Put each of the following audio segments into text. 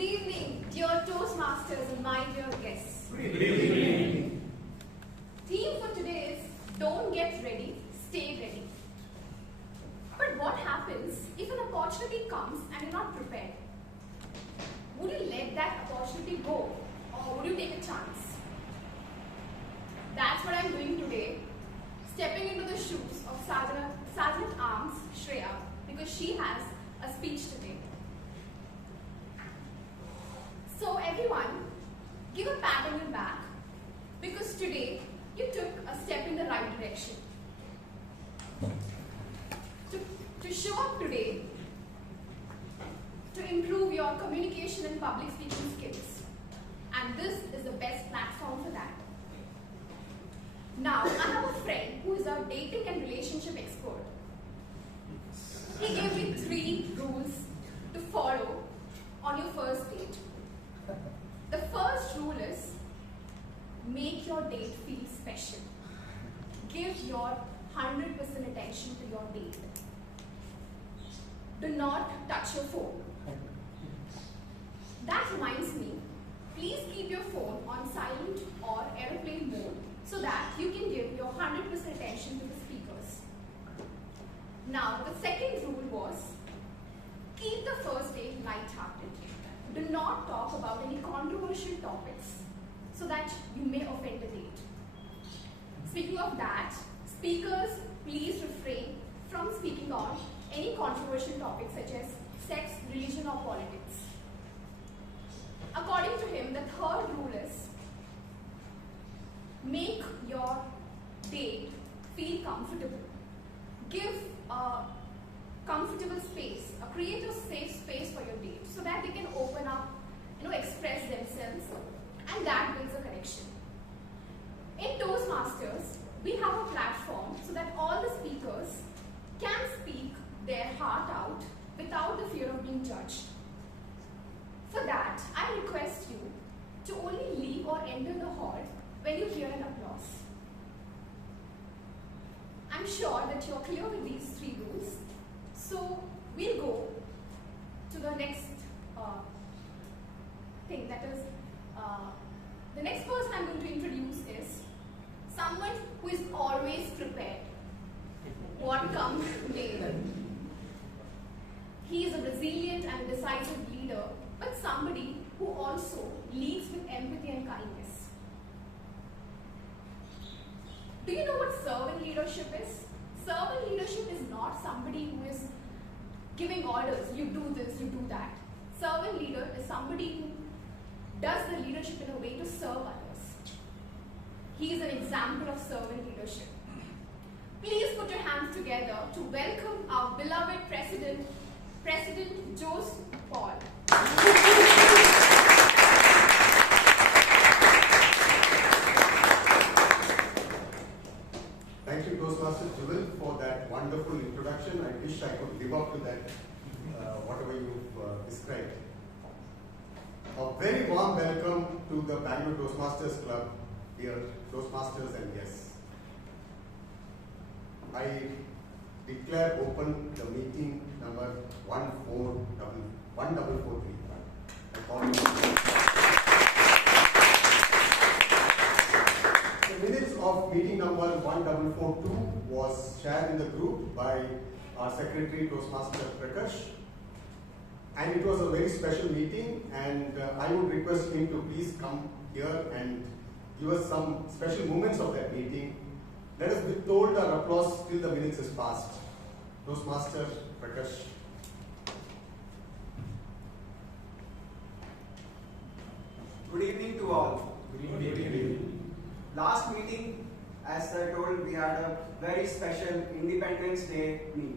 Good evening, dear Toastmasters and my dear guests. Good evening. Theme for today is don't get ready, stay ready. But what happens if an opportunity comes and you're not prepared? Would you let that opportunity go or would you take a chance? That's what I'm doing today, stepping into the shoes of Sergeant Arms Shreya because she has a speech today. So everyone, give a pat on your back because today you took a step in the right direction. To show up today, to improve your communication and public speaking skills. And this is the best platform for that. Now, I have a friend who is a dating and relationship expert. He gave me 3 rules to follow on your first date. The first rule is, make your date feel special. Give your 100% attention to your date. Do not touch your phone. That reminds me, please keep your phone on silent or airplane mode so that you can give your 100% attention to the speakers. Now, the second rule was, keep the first date light-hearted. Do not talk about any controversial topics so that you may offend the date. Speaking of that, speakers, please refrain from speaking on any controversial topics such as sex, religion or politics. According to him, the third rule is, make your date feel comfortable. Give a comfortable space, create a safe space for your date so that they can open up, express themselves, and that builds a connection. In Toastmasters, we have a platform so that all the speakers can speak their heart out without the fear of being judged. For that, I request you to only leave or enter the hall when you hear an applause. I'm sure that you're clear with these 3 rules. So we'll go to the next thing, that is, the next person I'm going to introduce is someone who is always prepared. What comes later. He is a resilient and decisive leader, but somebody who also leads with empathy and kindness. Do you know what servant leadership is? Servant leadership is not somebody who is giving orders, you do this, you do that. Servant leader is somebody who does the leadership in a way to serve others. He is an example of servant leadership. Please put your hands together to welcome our beloved President Jose Paul. Thank you, Toastmaster Jewel, for that wonderful introduction. I wish I could live up to that, whatever you've described. A very warm welcome to the Bangalore Toastmasters Club, dear Toastmasters and guests. I declare open the meeting number 1443. I call it. The minutes of meeting number 1442 was shared in the group by our Secretary Toastmaster Prakash. And it was a very special meeting, and I would request him to please come here and give us some special moments of that meeting. Let us withhold our applause till the minutes is passed. Toastmaster Prakash. Good evening to all. Good evening. Last meeting, as I told, we had a very special Independence Day meet.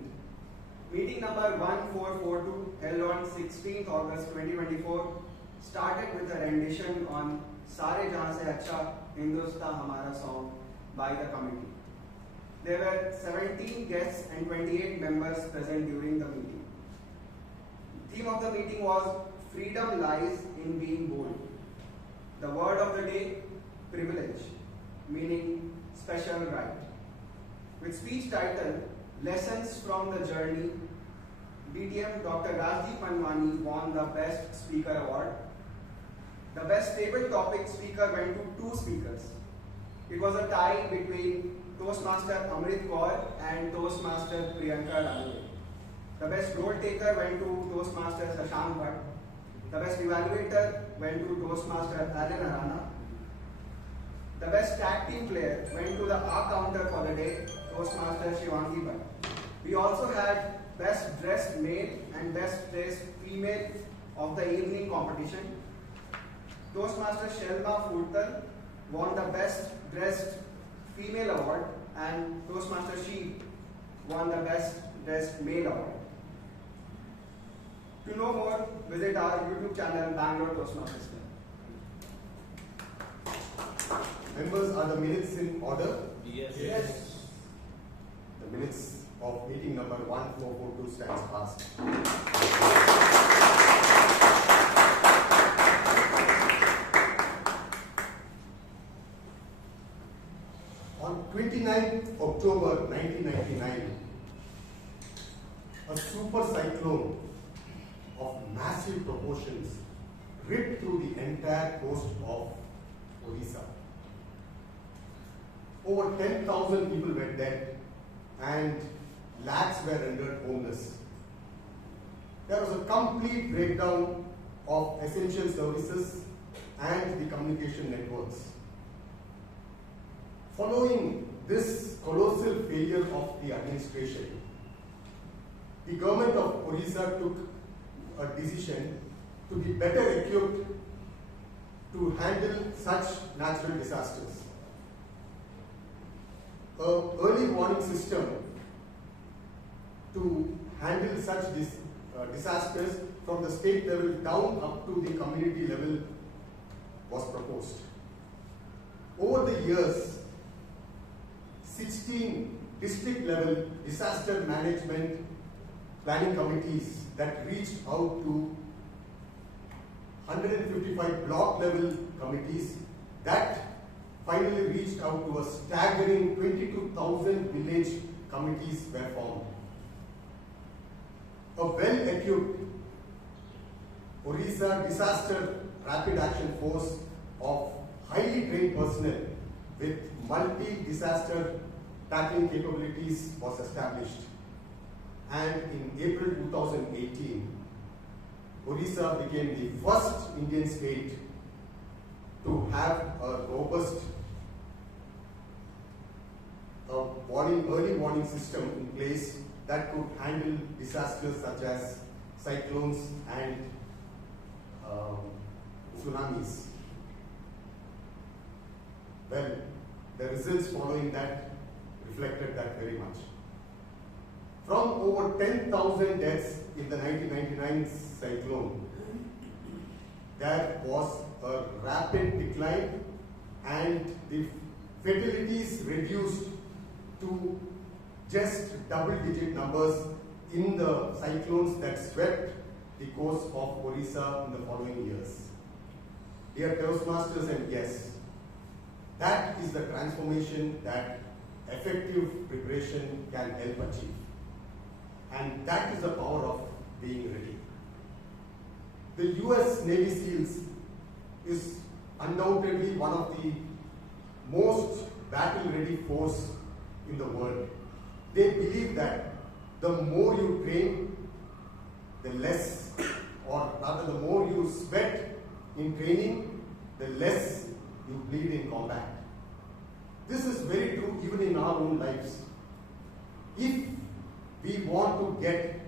Meeting number 1442, held on 16th August 2024, started with a rendition on Sare Jahan Se Acha Hindustan Hamara song by the committee. There were 17 guests and 28 members present during the meeting. The theme of the meeting was Freedom Lies in Being Bold. The word of the day, privilege, meaning special right. With speech title, Lessons from the Journey, BTM Dr. Rajdeep Manwani won the Best Speaker Award. The Best Table Topic Speaker went to two speakers. It was a tie between Toastmaster Amrit Kaur and Toastmaster Priyanka Rannorey. The Best Role Taker went to Toastmaster Shashank Bhatt. The Best Evaluator went to Toastmaster Alan Arana. The Best Tag Team Player went to the R Counter for the day, Toastmaster Shivangi Bhatt. We also had Best Dressed Male and Best Dressed Female of the evening competition. Toastmaster Shelma Furtal won the Best Dressed Female Award and Toastmaster Sheep won the Best Dressed Male Award. To know more, visit our YouTube channel Bangalore Toastmasters. Members, are the minutes in order? Yes. The minutes of meeting number 1442 stands passed. On 29th October 1999, a super cyclone of massive proportions ripped through the entire coast of Odisha. Over 10,000 people were dead and lakhs were rendered homeless. There was a complete breakdown of essential services and the communication networks. Following this colossal failure of the administration, the government of Odisha took a decision to be better equipped to handle such natural disasters. An early warning system to handle such disasters from the state level down up to the community level was proposed. Over the years, 16 district level disaster management planning committees that reached out to 155 block level committees that finally reached out to a staggering 22,000 village committees were formed. A well-equipped Odisha Disaster Rapid Action Force of highly trained personnel with multi-disaster tackling capabilities was established. And in April 2018, Odisha became the first Indian state to have a robust early warning system in place that could handle disasters such as cyclones and tsunamis. Well, the results following that reflected that very much. From over 10,000 deaths in the 1999 cyclone, there was a rapid decline and the fatalities reduced to just double-digit numbers in the cyclones that swept the coast of Odisha in the following years. Dear Toastmasters and guests, that is the transformation that effective preparation can help achieve. And that is the power of being ready. The US Navy SEALs is undoubtedly one of the most battle-ready force in the world. They believe that the more you train, the less, or rather the more you sweat in training, the less you bleed in combat. This is very true even in our own lives. If we want to get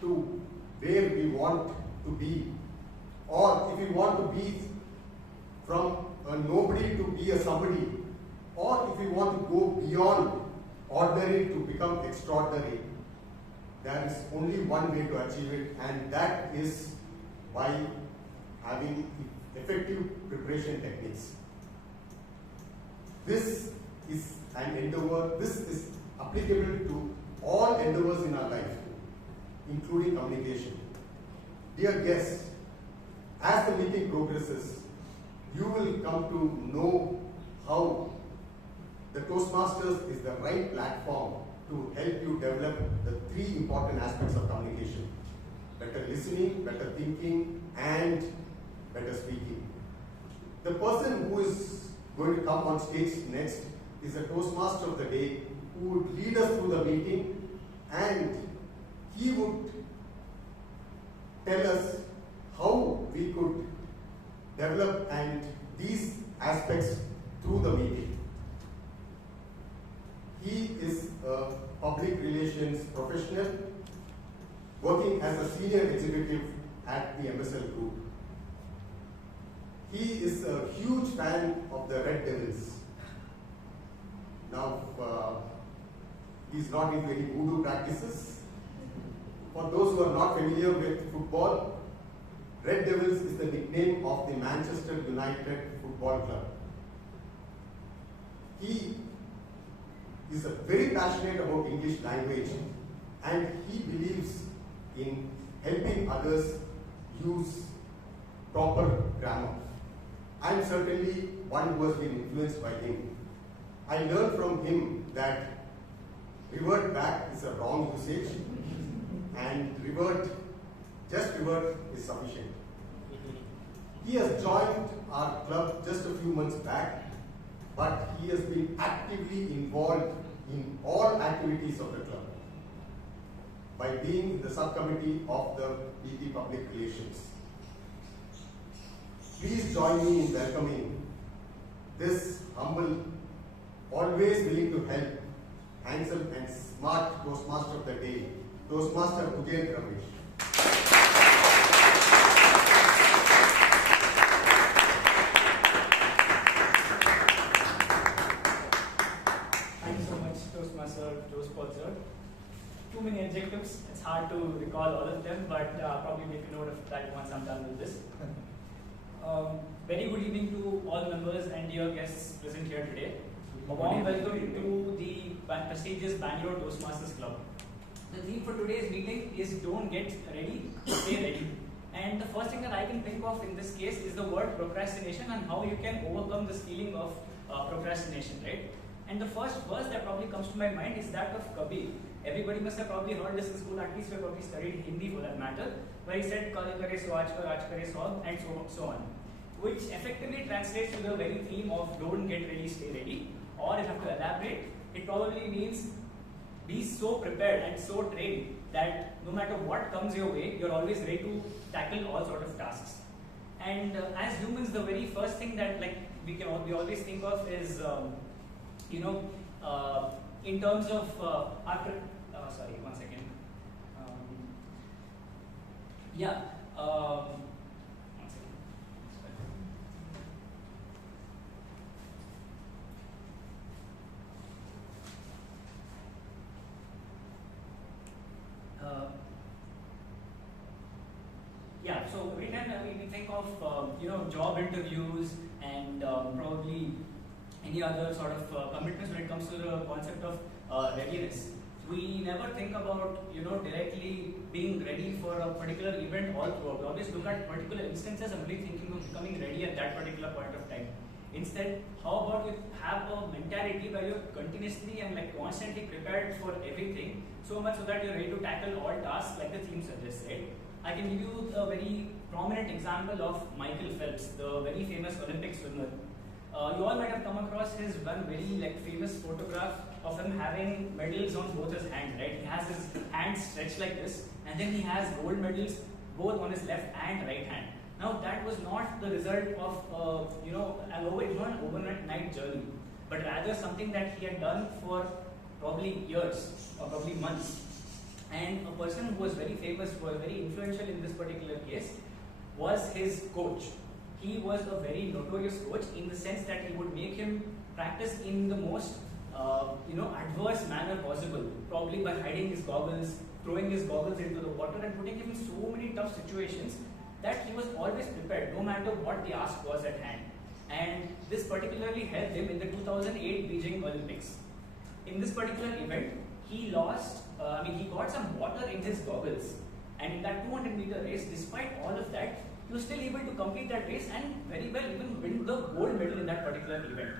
to where we want to be, or if we want to be from a nobody to be a somebody, or if we want to go beyond ordinary to become extraordinary, there is only one way to achieve it, and that is by having effective preparation techniques. This is an endeavor, this is applicable to all endeavors in our life, including communication. Dear guests, as the meeting progresses, you will come to know how the Toastmasters is the right platform to help you develop the three important aspects of communication. better listening, better thinking, and better speaking. The person who is going to come on stage next is a Toastmaster of the day who would lead us through the meeting, and he would tell us how we could develop and these aspects through the meeting. He is a public relations professional working as a senior executive at the MSL Group. He is a huge fan of the Red Devils. Now, he's not into any voodoo practices. For those who are not familiar with football, Red Devils is the nickname of the Manchester United Football Club. He is very passionate about English language, and he believes in helping others use proper grammar. I am certainly one who has been influenced by him. I learned from him that revert back is a wrong usage, and just revert is sufficient. He has joined our club just a few months back, but he has been actively involved in all activities of the club by being in the subcommittee of the BT Public Relations. Please join me in welcoming this humble, always willing to help, handsome and smart Toastmaster of the day, Toastmaster Ujyant Ramesh. Thank you so much, Toastmaster, Toastmaster. Too many adjectives, it's hard to recall all of them, but probably make a note of that once I'm done with this. Very good evening to all members and dear guests present here today. A warm welcome to the prestigious Bangalore Toastmasters Club. The theme for today's meeting is don't get ready, stay ready. And the first thing that I can think of in this case is the word procrastination and how you can overcome this feeling of procrastination, right? And the first verse that probably comes to my mind is that of Kabir. Everybody must have probably heard this in school, at least we have probably studied Hindi for that matter, where he said, Kal kare so aaj kare so, and so on. Which effectively translates to the very theme of don't get ready, stay ready. Or if I have to elaborate, it probably means be so prepared and so trained that no matter what comes your way, you're always ready to tackle all sort of tasks. And as humans, the very first thing that we always think of is, in terms of sorry, one second. One second. So every time we think of job interviews and probably any other sort of commitments when it comes to the concept of readiness, we never think about directly being ready for a particular event all throughout. We always look at particular instances and really thinking of becoming ready at that particular point of time. Instead, how about you have a mentality where you're continuously and constantly prepared for everything, so much so that you're ready to tackle all tasks like the theme suggests, right? I can give you a very prominent example of Michael Phelps, the very famous Olympic swimmer. You all might have come across his one very famous photograph of him having medals on both his hands, right? He has his hands stretched like this, and then he has gold medals both on his left and right hand. Now that was not the result of an overnight journey, but rather something that he had done for probably years or probably months. And a person who was very famous, who was very influential in this particular case, was his coach. He was a very notorious coach in the sense that he would make him practice in the most adverse manner possible, probably by hiding his goggles, throwing his goggles into the water and putting him in so many tough situations that he was always prepared no matter what the ask was at hand. And this particularly helped him in the 2008 Beijing Olympics. In this particular event, he got some water in his goggles, and in that 200-meter race, despite all of that, he was still able to complete that race and very well even win the gold medal in that particular event.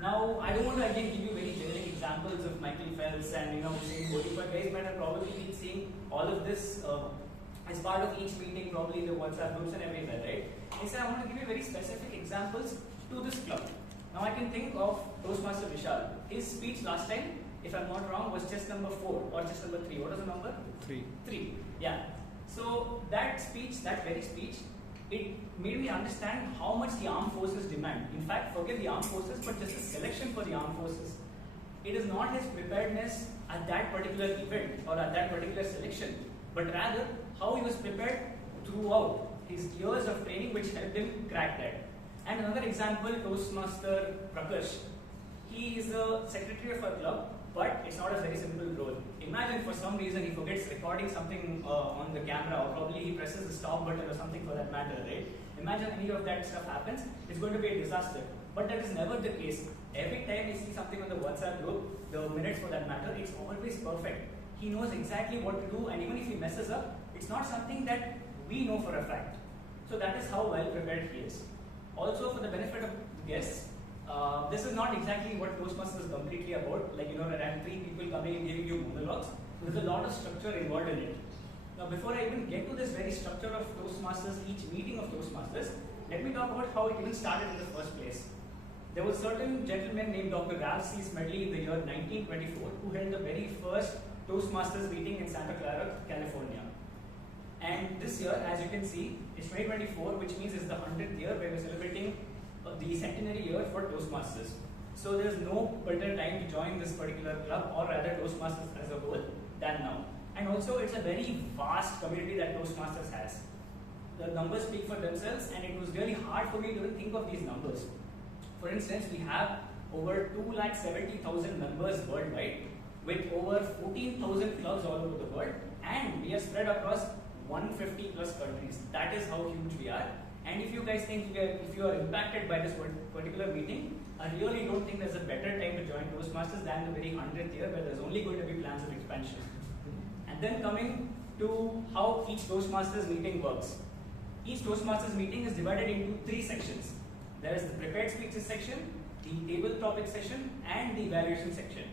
Now, I don't want to again give you very generic examples of Michael Phelps and Usain Bolt, but guys might have probably been seeing all of this as part of each meeting, probably in the WhatsApp groups and everywhere, right? He said, I want to give you very specific examples to this club. Now I can think of Toastmaster Vishal. His speech last time, if I'm not wrong, was chest number 4 or chest number 3. What was the number? 3. 3. Yeah. So that speech, that very speech, it made me understand how much the armed forces demand. In fact, forget the armed forces, but just the selection for the armed forces. It is not his preparedness at that particular event or at that particular selection, but rather how he was prepared throughout his years of training, which helped him crack that. And another example, Toastmaster Prakash. He is a secretary of a club, but it's not a very simple role. Imagine for some reason he forgets recording something on the camera, or probably he presses the stop button or something for that matter, right? Imagine any of that stuff happens, it's going to be a disaster. But that is never the case. Every time you see something on the WhatsApp group, the minutes for that matter, it's always perfect. He knows exactly what to do, and even if he messes up, it's not something that we know for a fact. So that is how well prepared he is. Also, for the benefit of guests, this is not exactly what Toastmasters is completely about. Like, there are 3 people coming and giving you monologues. There's a lot of structure involved in it. Now, before I even get to this very structure of Toastmasters, each meeting of Toastmasters, let me talk about how it even started in the first place. There was a certain gentleman named Dr. Rashi Smedley in the year 1924 who held the very first Toastmasters meeting in Santa Clara, California. And this year, as you can see, is 2024, which means it's the 100th year where we're celebrating the centenary year for Toastmasters. So there's no better time to join this particular club, or rather Toastmasters as a whole, than now. And also, it's a very vast community that Toastmasters has. The numbers speak for themselves, and it was really hard for me to even think of these numbers. For instance, we have over 270,000 members worldwide, with over 14,000 clubs all over the world, and we are spread across 150 plus countries. That is how huge we are. And if you guys think if you are impacted by this particular meeting, I really don't think there's a better time to join Toastmasters than the very 100th year, where there's only going to be plans of expansion. And then coming to how each Toastmasters meeting works. Each Toastmasters meeting is divided into 3 sections. There is the prepared speeches section, the table topic session, and the evaluation section.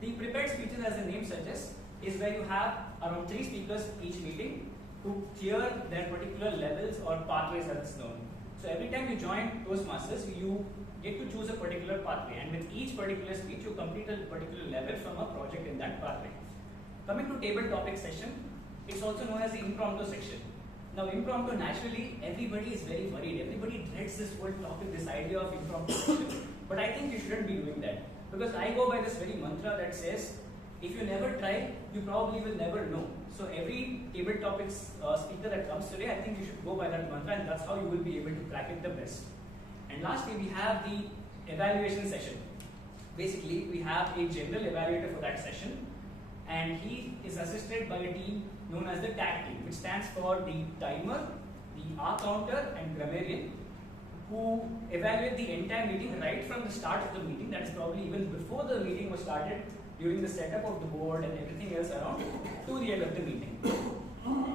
The prepared speeches, as the name suggests, is where you have around 3 speakers each meeting to clear their particular levels or pathways, as it's known. So every time you join Toastmasters, you get to choose a particular pathway, and with each particular speech, you complete a particular level from a project in that pathway. Coming to table topic session, it's also known as the impromptu section. Now, impromptu, naturally, everybody is very worried. Everybody dreads this whole topic, this idea of impromptu section. But I think you shouldn't be doing that, because I go by this very mantra that says, if you never try, you probably will never know. So every table topics speaker that comes today, I think you should go by that mantra, and that's how you will be able to crack it the best. And lastly, we have the evaluation session. Basically, we have a general evaluator for that session, and he is assisted by a team known as the TAG team, which stands for the timer, the R counter, and grammarian, who evaluate the entire meeting right from the start of the meeting, that is probably even before the meeting was started, during the setup of the board and everything else around, to the end of the meeting.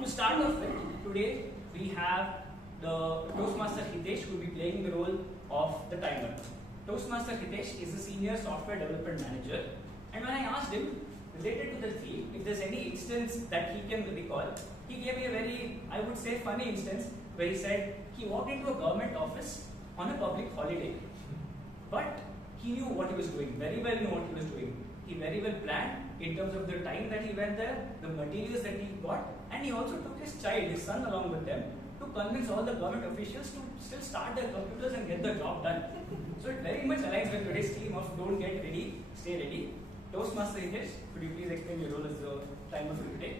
To start off with, today we have the Toastmaster Hitesh, who will be playing the role of the timer. Toastmaster Hitesh is a senior software development manager, and when I asked him, related to the theme, if there's any instance that he can recall, he gave me a very, I would say, funny instance, where he said he walked into a government office on a public holiday, but he knew what he was doing, very well knew what he was doing. He very well planned in terms of the time that he went there, the materials that he got, and he also took his child, his son, along with them to convince all the government officials to still start their computers and get the job done. So it very much aligns with today's theme of don't get ready, stay ready. Toastmaster Hitesh, could you please explain your role as the timer for today?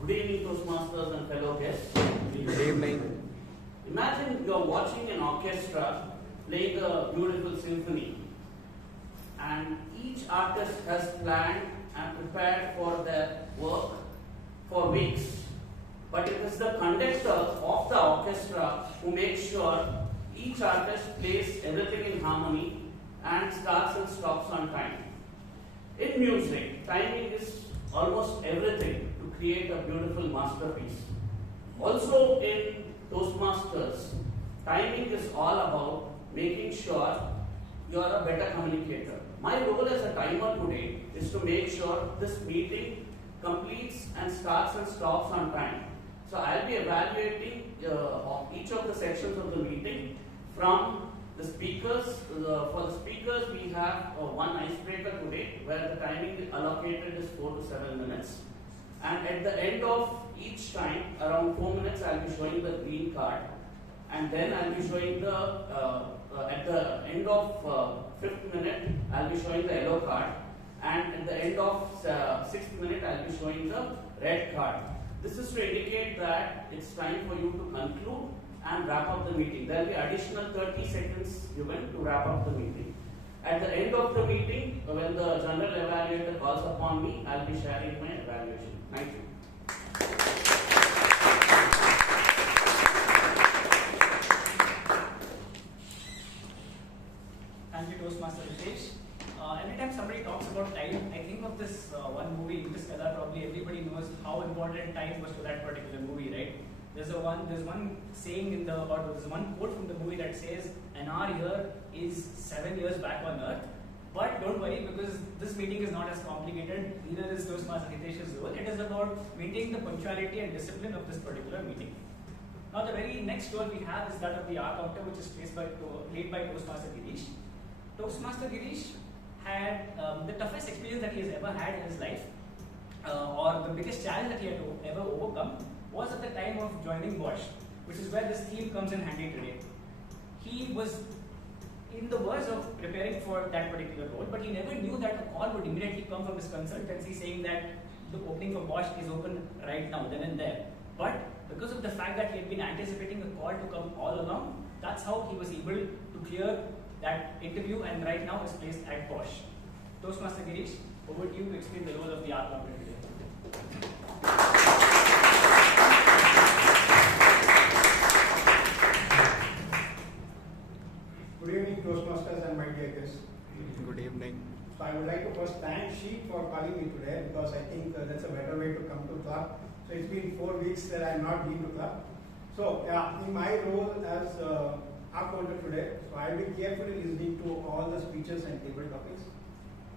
Good evening, Toastmasters and fellow guests. Good evening. Imagine you're watching an orchestra playing a beautiful symphony, and each artist has planned and prepared for their work for weeks. But it is the conductor of the orchestra who makes sure each artist plays everything in harmony and starts and stops on time. In music, timing is almost everything to create a beautiful masterpiece. Also in Toastmasters, timing is all about making sure you are a better communicator. My role as a timer today is to make sure this meeting completes and starts and stops on time. So I'll be evaluating each of the sections of the meeting from the speakers. For the speakers, we have one icebreaker today where the timing allocated is 4 to 7 minutes. And at the end of each time, around 4 minutes, I'll be showing the green card. And then I'll be showing at the end of 5th minute, I'll be showing the yellow card. And at the end of 6th minute, I'll be showing the red card. This is to indicate that it's time for you to conclude and wrap up the meeting. There will be additional 30 seconds given to wrap up the meeting. At the end of the meeting, when the general evaluator calls upon me, I'll be sharing my evaluation. Thank you. Thank you, Toastmaster Vijay. Every time somebody talks about time, I think of this one movie, Interstellar. Probably everybody knows how important time was to that particular movie, right? There's one saying there's one quote from the movie that says, "An hour here is 7 years back on Earth." But don't worry, because this meeting is not as complicated. Neither is Toastmaster Hitesh's role. It is about maintaining the punctuality and discipline of this particular meeting. Now, the very next role we have is that of the R counter, which is played by Toastmaster Girish. Toastmaster Girish had the toughest experience that he has ever had in his life, or the biggest challenge that he had to ever overcome, was at the time of joining Bosch, which is where this theme comes in handy today. He was in the verge of preparing for that particular role, but he never knew that a call would immediately come from his consultancy saying that the opening for Bosch is open right now, then and there. But because of the fact that he had been anticipating a call to come all along, that's how he was able to clear that interview and right now is placed at Bosch. Toastmaster Girish, over to you to explain the role of the R counter today. Good evening, Toastmasters and my dear guests. Good evening. So I would like to first thank Sheet for calling me today, because I think that's a better way to come to club. So it's been 4 weeks that I have not been to club. So in my role as upholder today, so I will be carefully listening to all the speeches and table topics.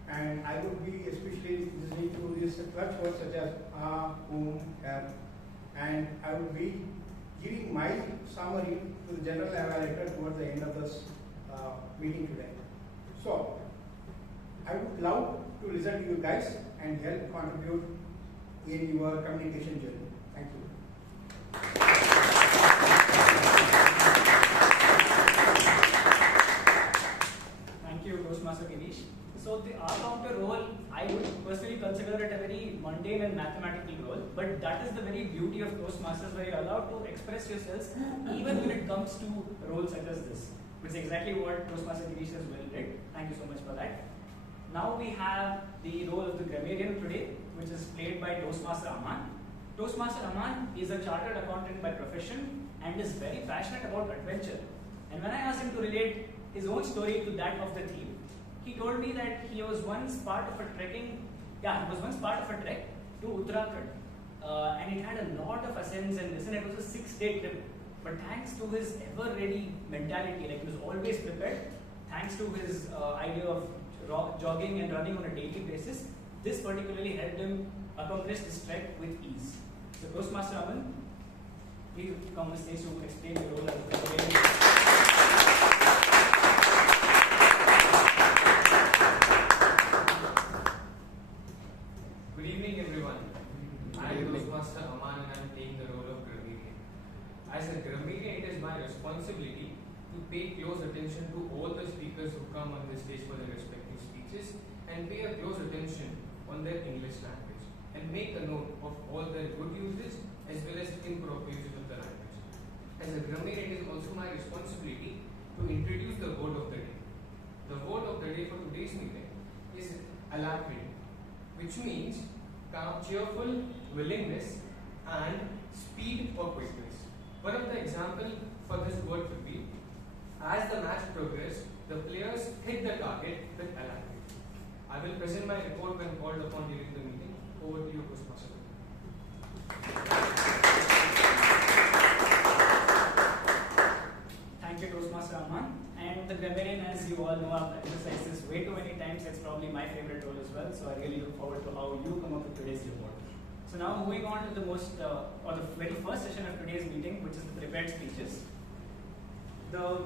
And I would be especially listening to these clutch words such as have. And I would be giving my summary to the general evaluator towards the end of this meeting today. So, I would love to listen to you guys and help contribute in your communication journey. Thank you. Thank you, Toastmaster Girish. So the R counter role, I would personally consider it a very mundane and mathematical role, but that is the very beauty of Toastmasters, where you're allowed to express yourselves even when it comes to roles such as this, which is exactly what Toastmaster Girish has well did. Thank you so much for that. Now we have the role of the grammarian today, which is played by Toastmaster Aman. Toastmaster Aman is a chartered accountant by profession and is very passionate about adventure. And when I asked him to relate his own story to that of the theme, he told me that he was once part of a trek to Uttarakhand, and it had a lot of ascents and descents. It was a 6-day trip. But thanks to his ever-ready mentality, like he was always prepared, thanks to his idea of jogging and running on a daily basis, this particularly helped him accomplish this trek with ease. So Toastmaster Aman, please come on the stage to explain your role as the grammarian. Good evening, everyone. I am Toastmaster Aman and I am playing the role of grammarian. As a grammarian, it is my responsibility to pay close attention to all the speakers who come on the stage for their respective speeches and pay a close attention on their English language and make a note of all their good usage as well as improper usage of the language. As a grammarian, it is also my responsibility to introduce the word of the day. The word of the day for today's meeting is alacrity, which means calm, cheerful, willingness, and speed or quickness. One of the examples for this word would be, as the match progressed, the players hit the target with alacrity. I will present my report when called upon during the meeting. Over to you, Toastmaster. grammarian, as you all know, I've emphasized this way too many times. It's probably my favorite role as well. So I really look forward to how you come up with today's report. So now moving on to the the very first session of today's meeting, which is the prepared speeches. The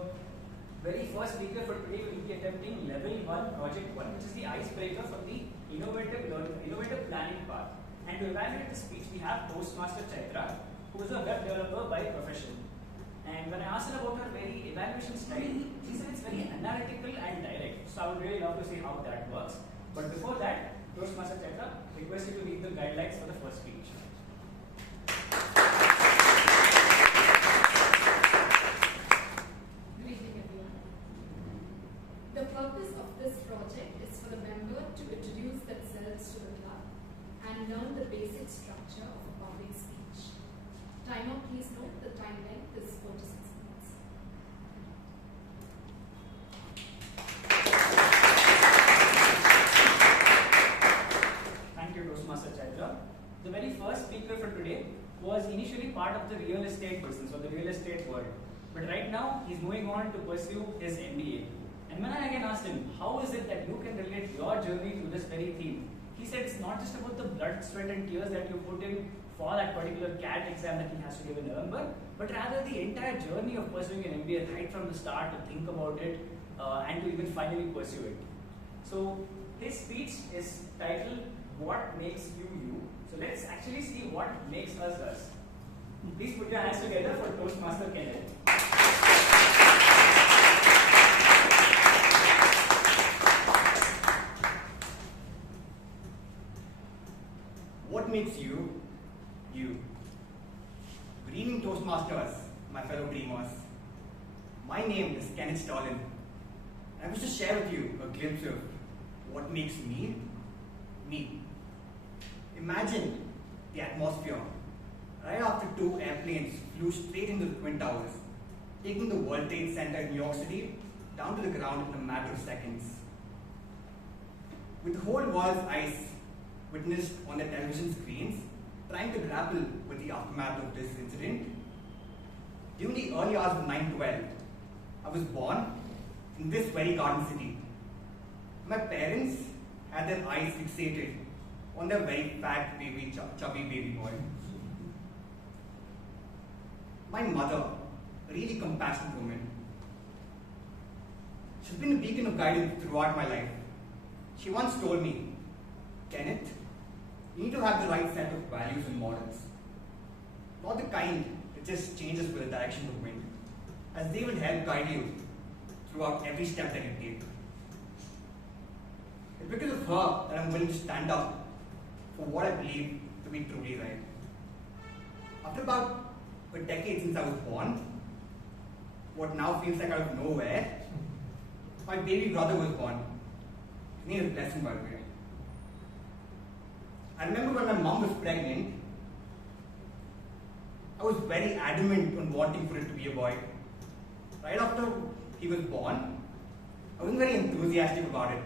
very first speaker for today will be attempting level 1, project 1, which is the icebreaker for the innovative planning part. And to evaluate the speech, we have Toastmaster Chaitra, who is a web developer by profession. And when I asked her about her very evaluation style, she said it's very analytical and direct. So I would really love to see how that works. But before that, Toastmaster Chaitra, request you to read the guidelines for the first speech. Good evening, everyone. The purpose of this project is for the member to introduce themselves to the club and learn the basic structure of a public speech. Timer, please note the time length is 4 to 6 minutes. Thank you, Toastmaster Chaitra. The very first speaker for today was initially part of the real estate business or the real estate world. But right now, he's moving on to pursue his MBA. And when I again asked him, how is it that you can relate your journey to this very theme? He said it's not just about the blood, sweat and tears that you put in for that particular CAT exam that he has to give in November, but rather the entire journey of pursuing an MBA right from the start to think about it and to even finally pursue it. So his speech is titled, What Makes You You? So let's actually see what makes us us. Please put your hands together for Toastmaster Kenneth. What makes you, you? Good evening, Toastmasters, my fellow dreamers. My name is Kenneth Sterlin. I wish to share with you a glimpse of what makes me, me. Imagine the atmosphere. Right after 2 airplanes flew straight into the Twin Towers, taking the World Trade Center in New York City down to the ground in a matter of seconds. With the whole world's eyes witnessed on their television screens, trying to grapple with the aftermath of this incident. During the early hours of 9/12, I was born in this very garden city. My parents had their eyes fixated on their very fat baby, chubby baby boy. My mother, a really compassionate woman, she's been a beacon of guidance throughout my life. She once told me, Kenneth, you need to have the right set of values and morals. Not the kind that just changes with the direction of the wind, as they will help guide you throughout every step that you take. It's because of her that I'm willing to stand up for what I believe to be truly right. After about a decade since I was born, what now feels like out of nowhere, my baby brother was born. His name is Blessing, by the way. I remember when my mom was pregnant, I was very adamant on wanting for it to be a boy. Right after he was born, I wasn't very enthusiastic about it.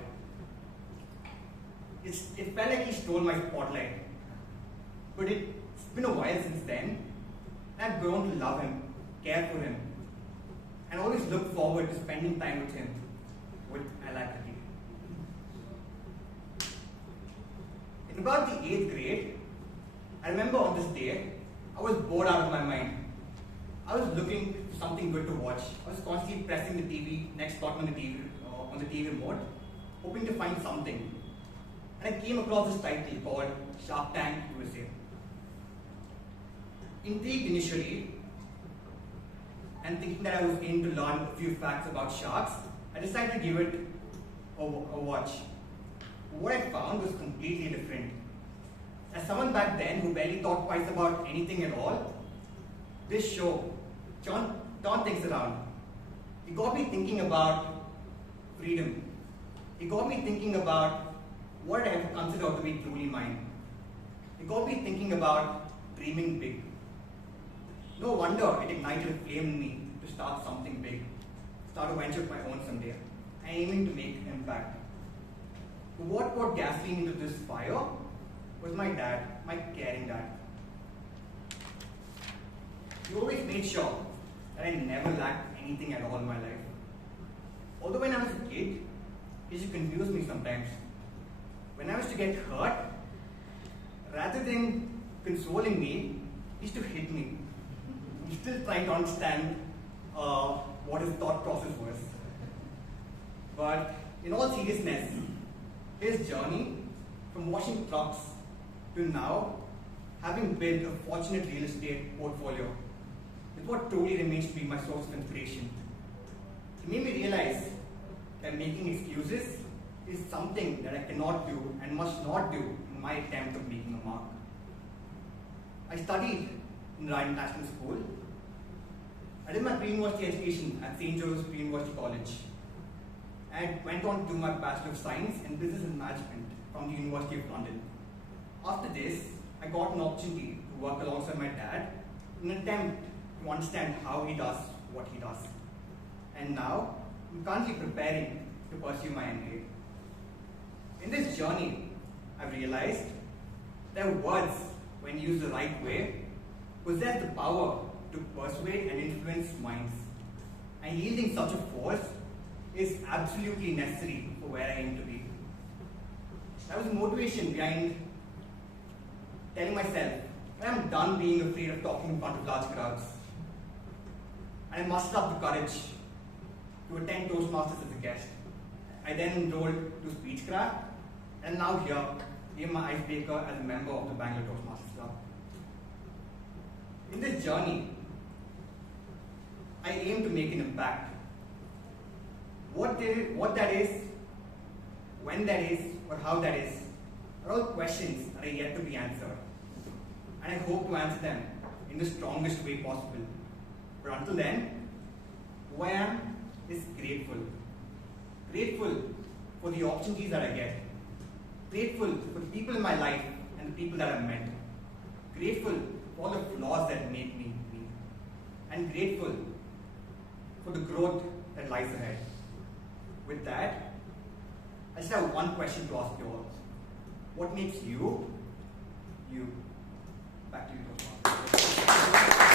It felt like he stole my spotlight. But it's been a while since then, and I've grown to love him, care for him, and always look forward to spending time with him with alacrity. In about the 8th grade, I remember on this day, I was bored out of my mind. I was looking for something good to watch. I was constantly pressing the TV, next button on the TV remote, hoping to find something. And I came across this title called Shark Tank USA. Intrigued initially, and thinking that I was in to learn a few facts about sharks, I decided to give it a watch. What I found was completely different. As someone back then who barely thought twice about anything at all, this show turned things around. It got me thinking about freedom. It got me thinking about what I have to consider to be truly mine. It got me thinking about dreaming big. No wonder it ignited a flame in me to start something big, start a venture of my own someday, and aiming to make an impact. But what poured gasoline into this fire was my dad, my caring dad. He always made sure that I never lacked anything at all in my life. Although when I was a kid, he used to confuse me sometimes. When I was to get hurt, rather than consoling me, he used to hit me. I'm still trying to understand what his thought process was. But in all seriousness, his journey from washing trucks to now having built a fortunate real estate portfolio is what truly remains to be my source of inspiration. It made me realize that making excuses is something that I cannot do and must not do in my attempt of making a mark. I studied in the International School. I did my pre-university education at St. Joseph's Pre-University College. I went on to do my Bachelor of Science in Business and Management from the University of London. After this, I got an opportunity to work alongside my dad in an attempt to understand how he does what he does. And now, I'm currently preparing to pursue my MBA. In this journey, I've realized that words, when used the right way, possess the power to persuade and influence minds. And yielding such a force is absolutely necessary for where I aim to be. That was the motivation behind telling myself that I'm done being afraid of talking in front of large crowds. And I mustered up the courage to attend Toastmasters as a guest. I then enrolled to Speechcraft, and now here, gave my icebreaker as a member of the Bangalore Toastmasters Club. In this journey, I aim to make an impact. What that is, when that is, or how that is, are all questions that are yet to be answered. And I hope to answer them in the strongest way possible. But until then, who I am is grateful. Grateful for the opportunities that I get. Grateful for the people in my life and the people that I've met. Grateful for all the flaws that make me me. And grateful for the growth that lies ahead. With that, I just have one question to ask you all. What makes you, you? Back to you, Toastmaster.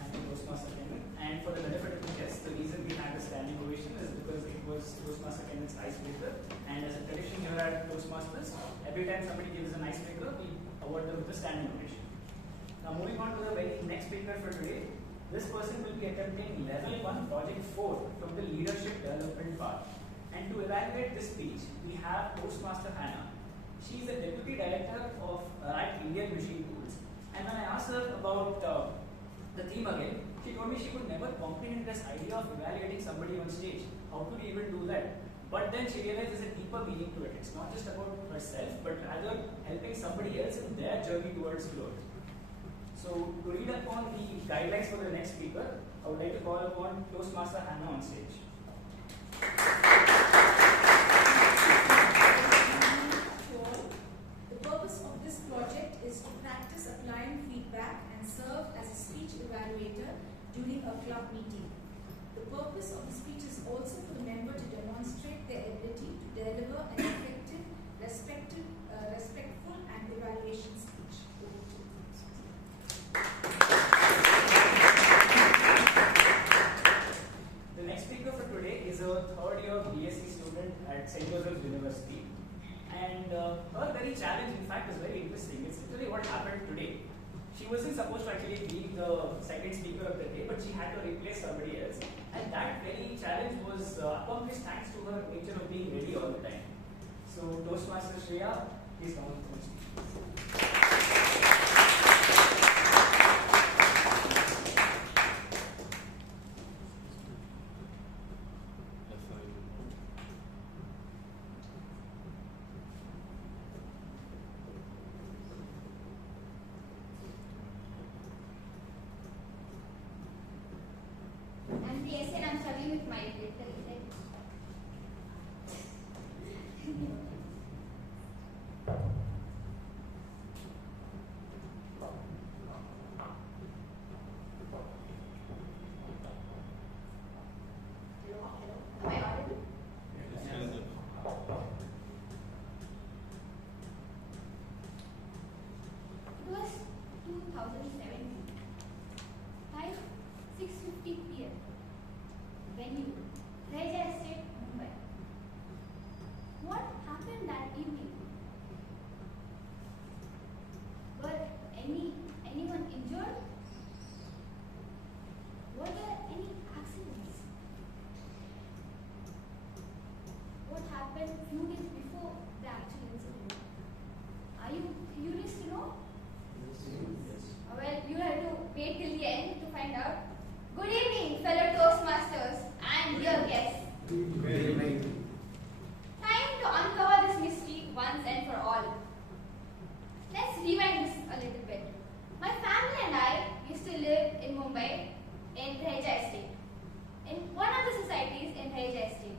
Thank you, Toastmaster Kenneth. And for the benefit of the guests, the reason we had a standing ovation is because it was Toastmaster Kenneth's icebreaker. And as a tradition here at Toastmasters, every time somebody gives an icebreaker, we award them with a standing ovation. Now moving on to the very next speaker for today, this person will be attempting level 1 project 4 from the leadership development part. And to evaluate this speech, we have Toastmaster Hannah. She is the Deputy Director of at Indian Machine Tools. And when I asked her about the theme again, she told me she could never comprehend this idea of evaluating somebody on stage. How could you even do that? But then she realized there's a deeper meaning to it. It's not just about herself, but rather helping somebody else in their journey towards growth. So to read upon the guidelines for the next speaker, I would like to call upon Toastmaster Hannah on stage. The purpose of this project is to practice applying feedback and serve as a speech evaluator during a club meeting. The purpose of the speech is also for the member to demonstrate their ability to deliver an effective, respectful and evaluation speech. The next speaker for today is a third year BSc student at St. Joseph's University. And her very challenge, in fact, is very interesting. It's literally what happened today. She wasn't supposed to actually be the second speaker of the day, but she had to replace somebody else. And that very challenge was accomplished thanks to her nature of being ready all the time. So, Toastmaster Shreya, please come on the stage. I'm BSc and I'm studying with my little head. Estate.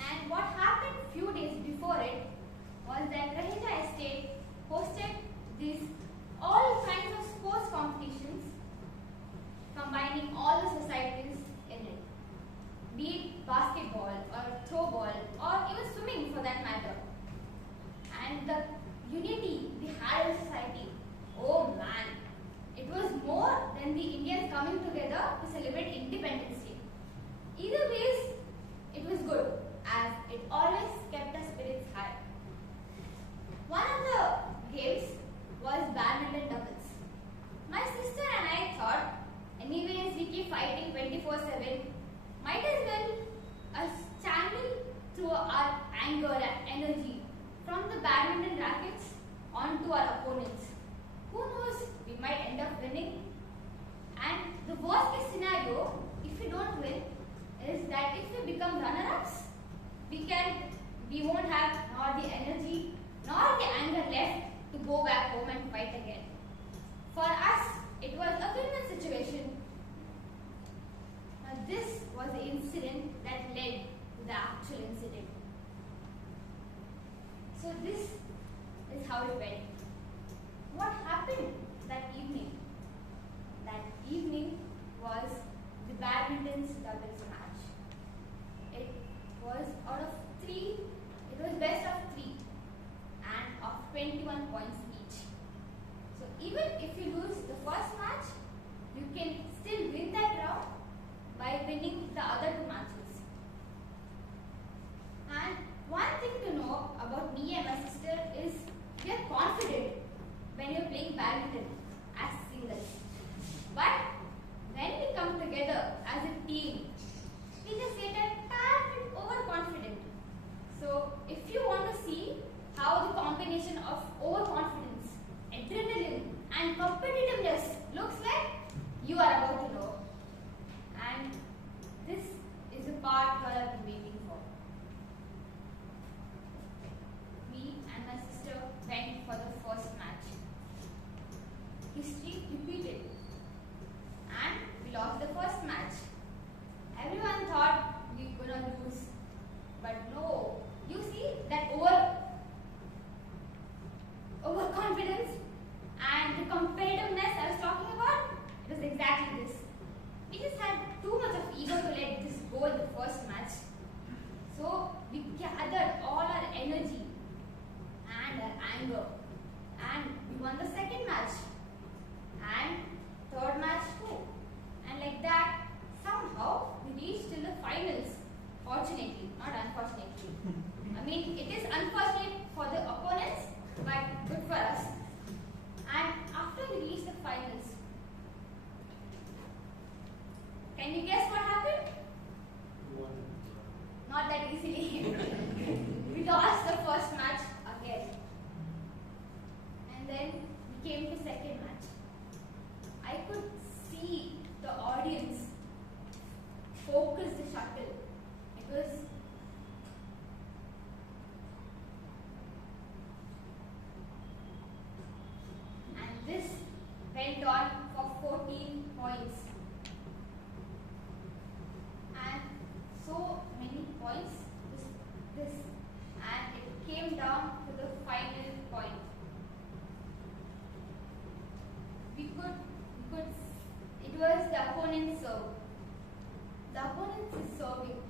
And what happened few days before it was that Raheja Estate hosted these all kinds of sports competitions combining all the societies in it, be it basketball or throwball or even swimming for that matter. And the unity they had in society, oh man, it was more than the Indians coming together to celebrate Independence Day. Either ways, it was good as it always kept our spirits high. One of the games was badminton doubles. My sister and I thought, anyways we keep fighting 24/7, might as well us channel through our anger and energy from the badminton rackets onto our opponents. Who knows, we might end up winning. And the worst case scenario, if we don't win, is that if we become runner-ups, we won't have nor the energy nor the anger left to go back home and fight again. For us, it was a win-win situation. Now this was the incident that led to the actual incident. So this is how it went. What happened that evening? That evening was the badminton's doubles match. It was out of 3, it was best of 3 and of 21 points each. So even if you lose the first match, you can still win that round by winning the other 2 matches. And one thing to know about me and my sister is we are confident when you're playing badminton as singles. But when we come together as a team, we just get a tad bit overconfident. So if you want to see how the combination of overconfidence, adrenaline and competitiveness looks like, you are about to know. And this is the part you all have been waiting for. Me and my sister went for the first match. History repeated. And we lost the first match. Everyone thought we were gonna lose. But no. You see that overconfidence and the competitiveness I was talking about? It was exactly this. We just had too much of ego to let this go in the first match. So we gathered all our energy and our anger. And we won the second match. And third match too. And like that, somehow we reached till the finals. Fortunately, not unfortunately. I mean, it is unfortunate for the opponents, but good for us. And after we reached the finals, can you guess what happened? Not that easily. We lost the first match again. And then we came to second match. I could see the audience focus the shuttle. It was and this went on for 14 points. And so many points, this, and it came down to the final point. It was the opponent's serve. The opponent is serving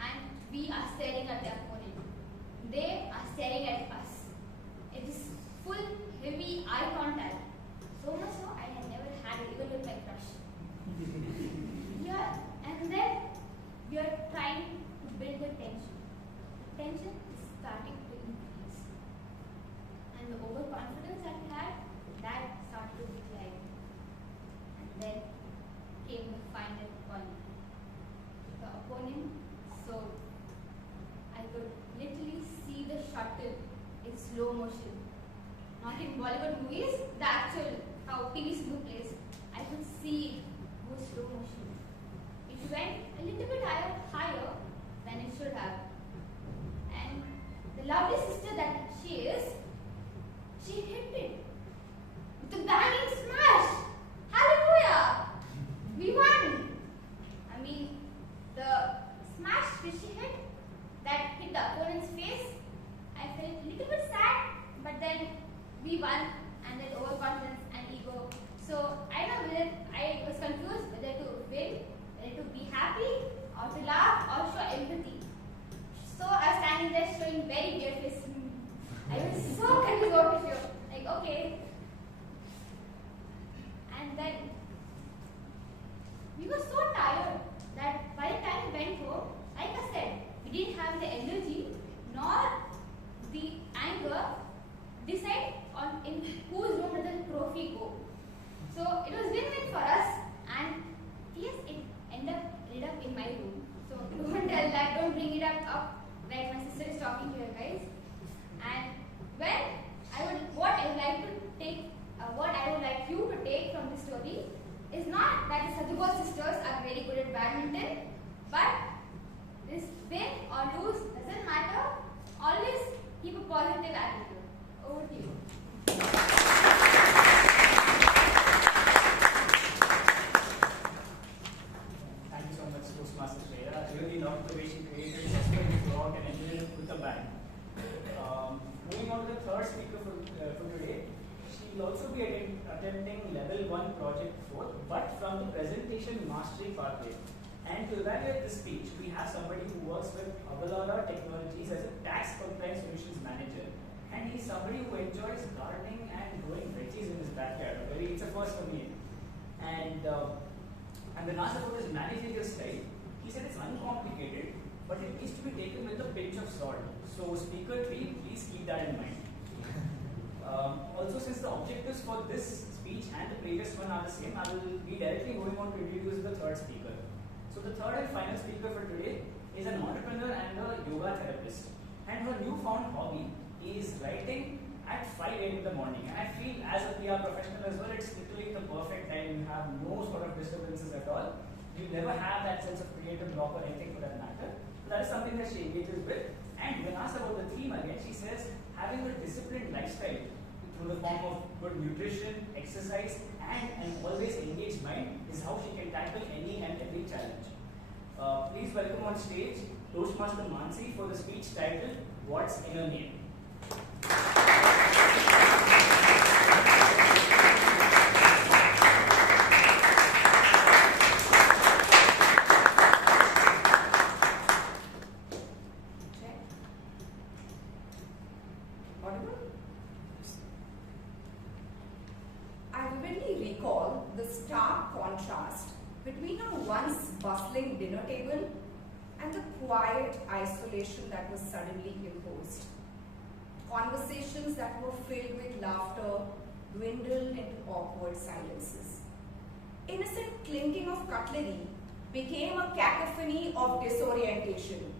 and we are staring at the opponent. They are staring at us. It is full, heavy eye contact. So much so I had never had it even with my crush. Yeah, and then we are trying to build the tension. The tension is starting to increase. And the overconfidence that we had, that started to decline. And then came the final point. The opponent sold. I could until, but this win or lose doesn't matter. Always keep a positive attitude. Over to you. Thank you so much, Toastmaster Shreya. I really loved the way she created suspense throughout and ended it with a bang. Moving on to the third speaker for today, she will also be attempting level 1 project 4, but from the presentation mastery pathway. And to evaluate this speech, we have somebody who works with Bangalore Technologies as a tax compliance solutions manager. And he's somebody who enjoys gardening and growing veggies in his backyard. It's a first for me. And when asked about his managerial style, he said it's uncomplicated, but it needs to be taken with a pinch of salt. So speaker 3, please keep that in mind. Also, since the objectives for this speech and the previous one are the same, I will be directly going on to introduce the third speaker. So the third and final speaker for today is an entrepreneur and a yoga therapist. And her newfound hobby is writing at 5 a.m. in the morning. And I feel as a PR professional as well, it's literally the perfect time. You have no sort of disturbances at all. You never have that sense of creative block or anything for that matter. So that is something that she engages with. And when asked about the theme again, she says having a disciplined lifestyle through the form of good nutrition, exercise, and an always engaged mind is how she can tackle any and every challenge. Please welcome on stage Toastmaster Mansi for the speech titled What's in a Name? I vividly recall the stark contrast between our once bustling dinner table and the quiet isolation that was suddenly imposed. Conversations that were filled with laughter dwindled into awkward silences. Innocent clinking of cutlery became a cacophony of disorientation.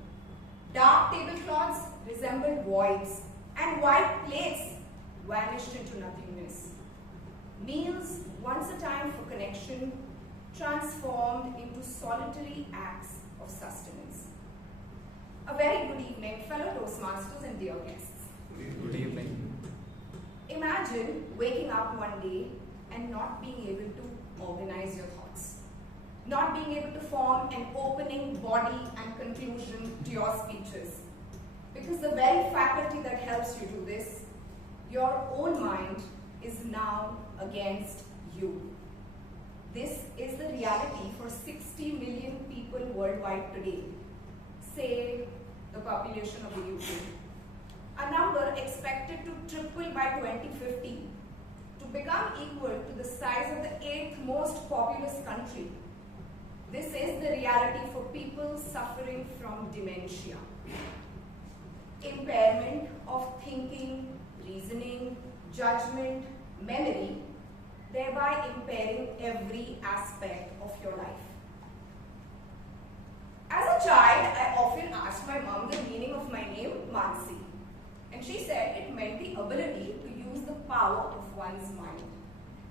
Dark tablecloths resembled voids, and white plates vanished into nothingness. Meals, once a time for connection, transformed into solitary acts of sustenance. A very good evening, fellow Toastmasters and dear guests. Good evening. Imagine waking up one day and not being able to organize your thoughts. Not being able to form an opening body and conclusion to your speeches. Because the very faculty that helps you do this, your own mind, is now against you. This is the reality for 60 million people worldwide today, say the population of the UK. A number expected to triple by 2050 to become equal to the size of the 8th most populous country. This is the reality for people suffering from dementia. Impairment of thinking, reasoning, judgment, memory, thereby impairing every aspect of your life. As a child, I often asked my mom the meaning of my name, Mansi. And she said it meant the ability to use the power of one's mind.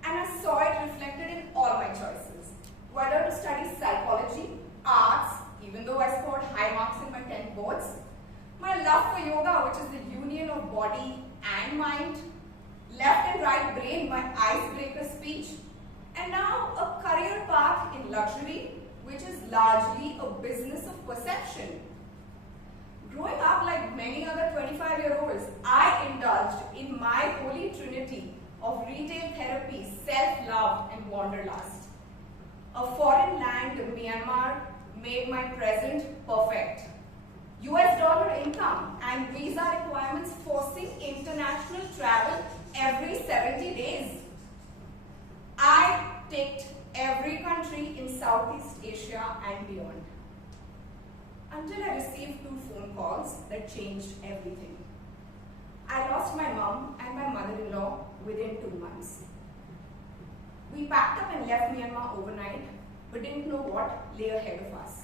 And I saw it reflected in all my choices. Whether to study psychology, arts, even though I scored high marks in my 10th boards, my love for yoga, which is the union of body and mind, left and right brain, my icebreaker speech, and now a career path in luxury, which is largely a business of perception. Growing up like many other 25-year-olds, I indulged in my holy trinity of retail therapy, self-love, and wanderlust. A foreign land, Myanmar, made my present perfect. US dollar income and visa requirements forcing international travel every 70 days. I ticked every country in Southeast Asia and beyond. Until I received 2 phone calls that changed everything. I lost my mom and my mother-in-law within 2 months. We packed up and left Myanmar overnight, but didn't know what lay ahead of us.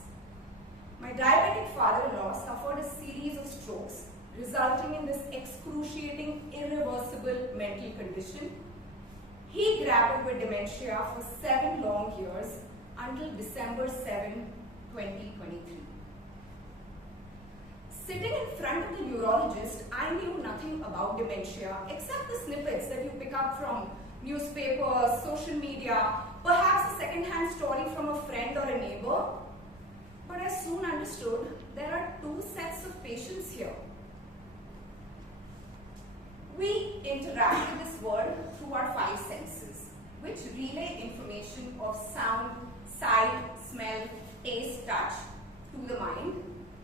My diabetic father-in-law suffered a series of strokes, resulting in this excruciating, irreversible mental condition. He grappled with dementia for 7 long years until December 7, 2023. Sitting in front of the neurologist, I knew nothing about dementia except the snippets that you pick up from newspapers, social media, perhaps a second-hand story from a friend or a neighbor. But I soon understood there are two sets of patients here. We interact with this world through our five senses, which relay information of sound, sight, smell, taste, touch to the mind,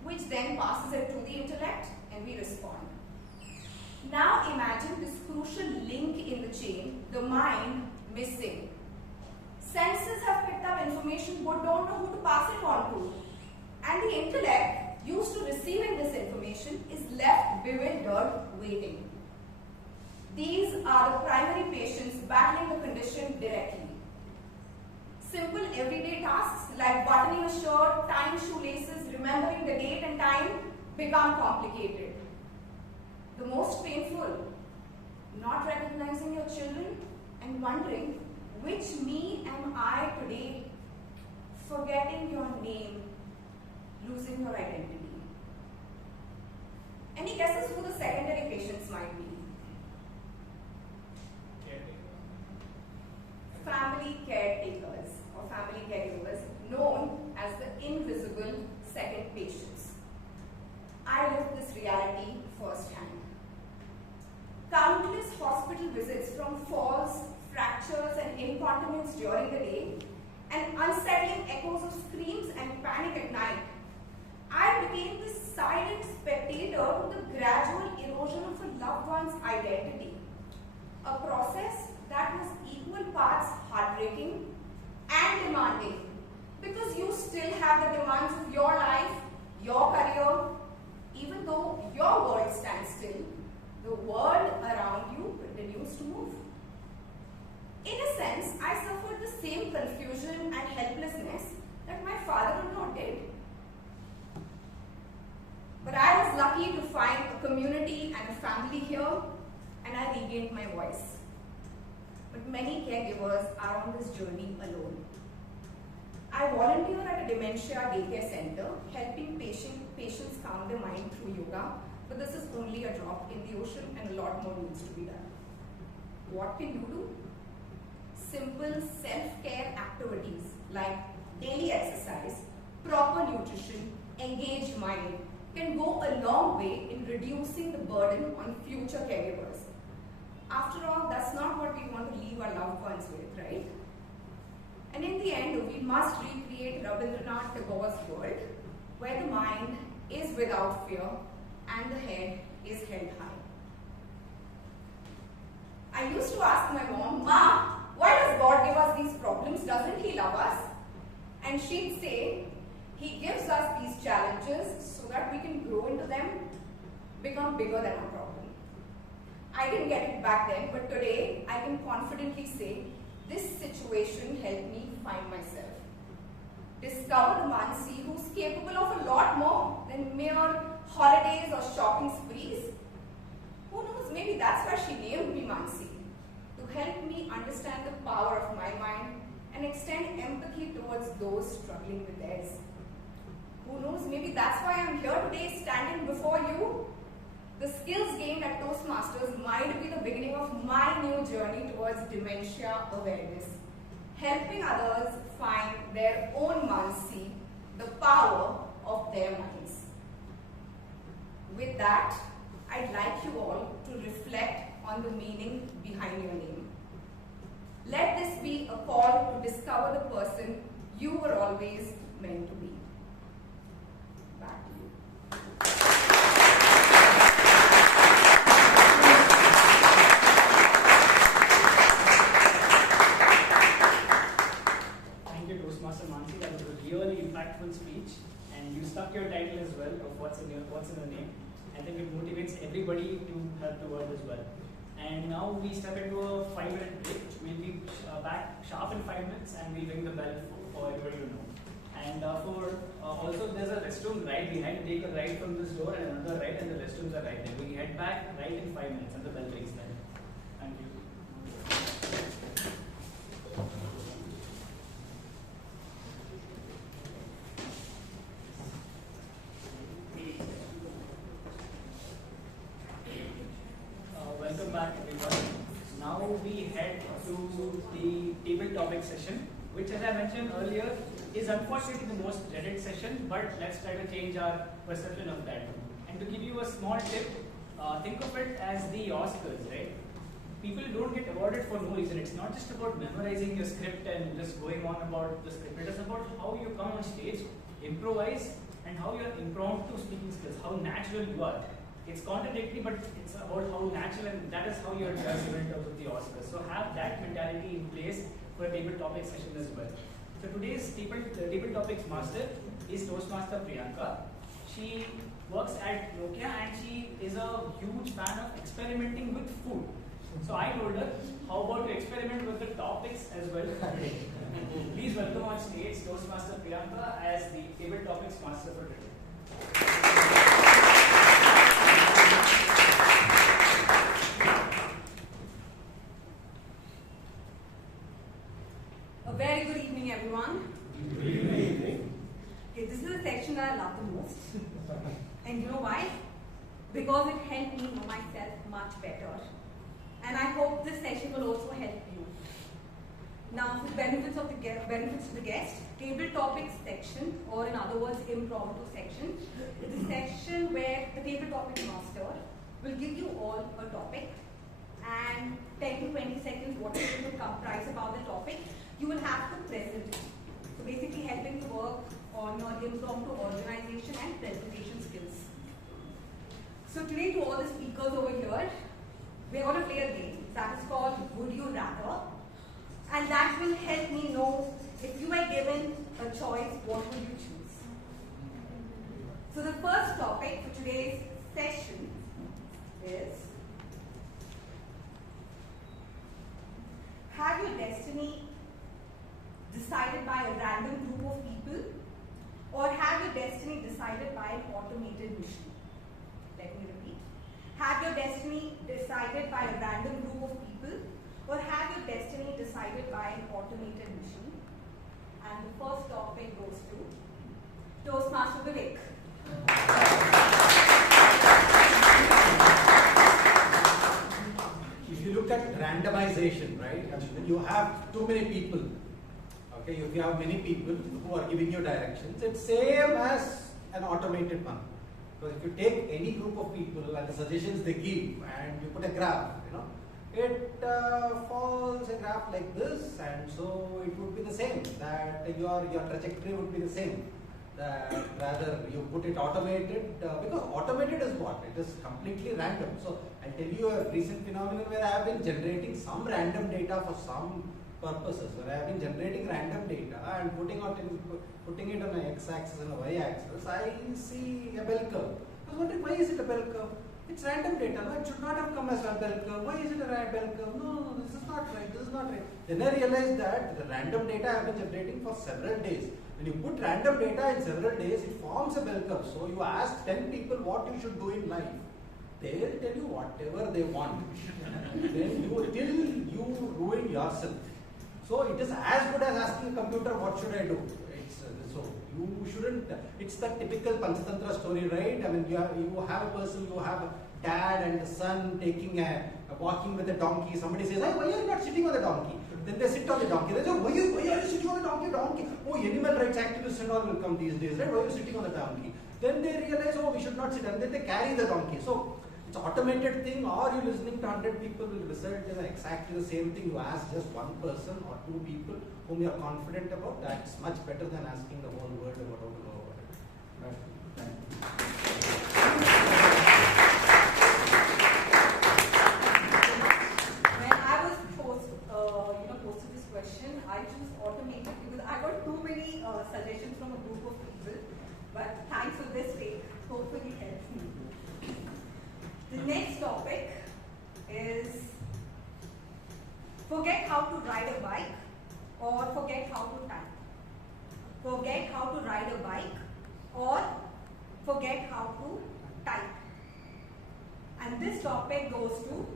which then passes it to the intellect and we respond. Now imagine this crucial link in the chain, the mind, missing. Senses have picked up information but don't know who to pass it on to. And the intellect, used to receiving this information, is left bewildered, waiting. These are the primary patients battling the condition directly. Simple everyday tasks like buttoning a shirt, tying shoelaces, remembering the date and time become complicated. The most painful, not recognizing your children and wondering which me am I today, forgetting your name, losing your identity. Any guesses who the secondary patients might be? Family caretakers or family caregivers, known as the invisible second patients. I lived this reality firsthand. Countless hospital visits from falls, fractures and incontinence during the day and unsettling echoes of screams and panic at night. I became this silent spectator to the gradual erosion of a loved one's identity. A process that was equal parts heartbreaking and demanding because you still have the demands of your life, your career. Even though your world stands still, the world around you continues to move. In a sense, I suffered the same confusion and helplessness that my father-in-law did. But I was lucky to find a community and a family here, and I regained my voice. But many caregivers are on this journey alone. I volunteer at a dementia daycare center, helping patients calm their mind through yoga, but this is only a drop in the ocean and a lot more needs to be done. What can you do? Simple self-care activities like daily exercise, proper nutrition, engaged mind can go a long way in reducing the burden on future caregivers. After all, that's not what we want to leave our loved ones with, right? And in the end, we must recreate Rabindranath Tagore's world, where the mind is without fear and the head is held high. I used to ask my mom, "Ma, why does God give us these problems? Doesn't He love us?" And she'd say, "He gives us these challenges so that we can grow into them, become bigger than our problem." I didn't get it back then, but today I can confidently say this situation helped me find myself. Discover the Mansi who's capable of a lot more than mere holidays or shopping sprees. Who knows, maybe that's why she named me Mansi, to help me understand the power of my mind and extend empathy towards those struggling with theirs. Who knows, maybe that's why I'm here today standing before you. The skills gained at Toastmasters might be the beginning of my new journey towards dementia awareness, helping others find their own Mansi, the power of their minds. With that, I'd like you all to reflect on the meaning behind your name. Let this be a call to discover the person you were always meant to be. Back to you. Toastmaster Mansi, that was a really impactful speech, and you stuck your title as well of what's in the name. I think it motivates everybody to help the world as well. And now we step into a 5-minute break. We'll be back sharp in 5 minutes, and we'll ring the bell for everybody to know. And also there's a restroom right behind. Take a right from this door and another right, and the restrooms are right there. We head back right in 5 minutes, and the bell rings there. Thank you. topic session, which, as I mentioned earlier, is unfortunately the most dreaded session, but let's try to change our perception of that. And to give you a small tip, think of it as the Oscars, right? People don't get awarded for no reason. It's not just about memorizing your script and just going on about the script. It is about how you come on stage, improvise, and how your impromptu speaking skills, how natural you are. It's contradictory, but it's about how natural, and that is how you are judged in terms of the Oscars. So have that mentality in place for a table topic session as well. So today's table topics master is Toastmaster Priyanka. She works at Nokia and she is a huge fan of experimenting with food. So I told her, how about you experiment with the topics as well today? Please welcome on stage Toastmaster Priyanka as the table topics master for today. A very good evening, everyone. Good evening. Okay, this is the section that I love the most. And you know why? Because it helped me know myself much better. And I hope this session will also help you. Now, for the benefits to the guest, table topics section, or in other words, impromptu section, is the section where the table topic master will give you all a topic and 10 to 20 seconds, whatever it will comprise about the topic, you will have to present it. So basically helping to work on your impromptu organization and presentation skills. So today, to all the speakers over here, we're going to play a game that is called Would You Rather, and that will help me know if you are given a choice, what will you choose? So the first topic for today's session is, have your destiny decided by a random group of people, or have your destiny decided by an automated machine? Let me repeat. Have your destiny decided by a random group of people, or have your destiny decided by an automated machine? And the first topic goes to Toastmaster Vivek. If you look at randomization, right, when you have too many people, okay, if you have many people who are giving you directions, it's same as an automated one. So if you take any group of people and the suggestions they give and you put a graph, it follows a graph like this, and so it would be the same, that your trajectory would be the same. That rather you put it automated, because automated is what? It is completely random. So I'll tell you a recent phenomenon where I have been generating some random data for some purposes, where I have been generating random data and putting it on an x-axis and a y-axis. I see a bell curve. I was wondering, why is it a bell curve? It's random data. No, it should not have come as a bell curve. Why is it a bell curve? No, this is not right. This is not right. Then I realized that the random data I have been generating for several days. When you put random data in several days, it forms a bell curve. So you ask 10 people what you should do in life. They'll tell you whatever they want. Then till you ruin yourself. So it is as good as asking a computer, what should I do? So you shouldn't, it's the typical Panchatantra story, right? I mean, you have a person, you have a dad and a son walking with a donkey. Somebody says, hey, why are you not sitting on the donkey? Then they sit on the donkey. They say, why are you sitting on the donkey? Oh, animal rights activists and all will come these days, right? Why are you sitting on the donkey? Then they realize, oh, we should not sit, and then they carry the donkey. So it's automated thing, or you listening to 100 people will result in exactly the same thing. You ask just one person or two people whom you are confident about. That's much better than asking the whole world about how to know about it. When I was posted this question, I chose automated because I got too many suggestions from a group of people. But thanks for this take, hopefully helps me. The next topic is forget how to ride a bike or forget how to type. Forget how to ride a bike or forget how to type. And this topic goes to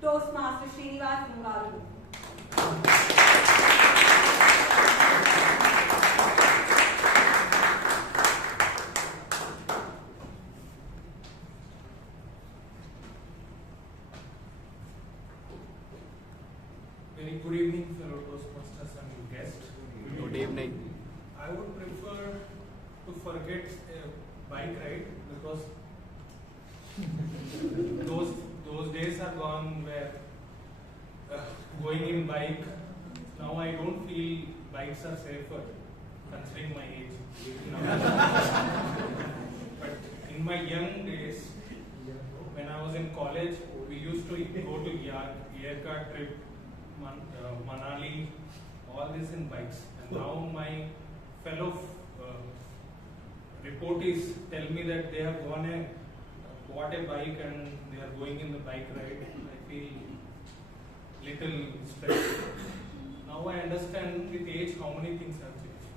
Toastmaster Srinivas Vungarala. Very good evening, fellow Toastmasters forget a bike ride because those days are gone where going in bike. Now I don't feel bikes are safer considering my age. But in my young days, when I was in college, we used to go to Yerka trip, Manali, all this in bikes. And now my fellow reportees tell me that they have bought a bike and they are going in the bike ride. I feel little stressed. Now I understand with age how many things have changed.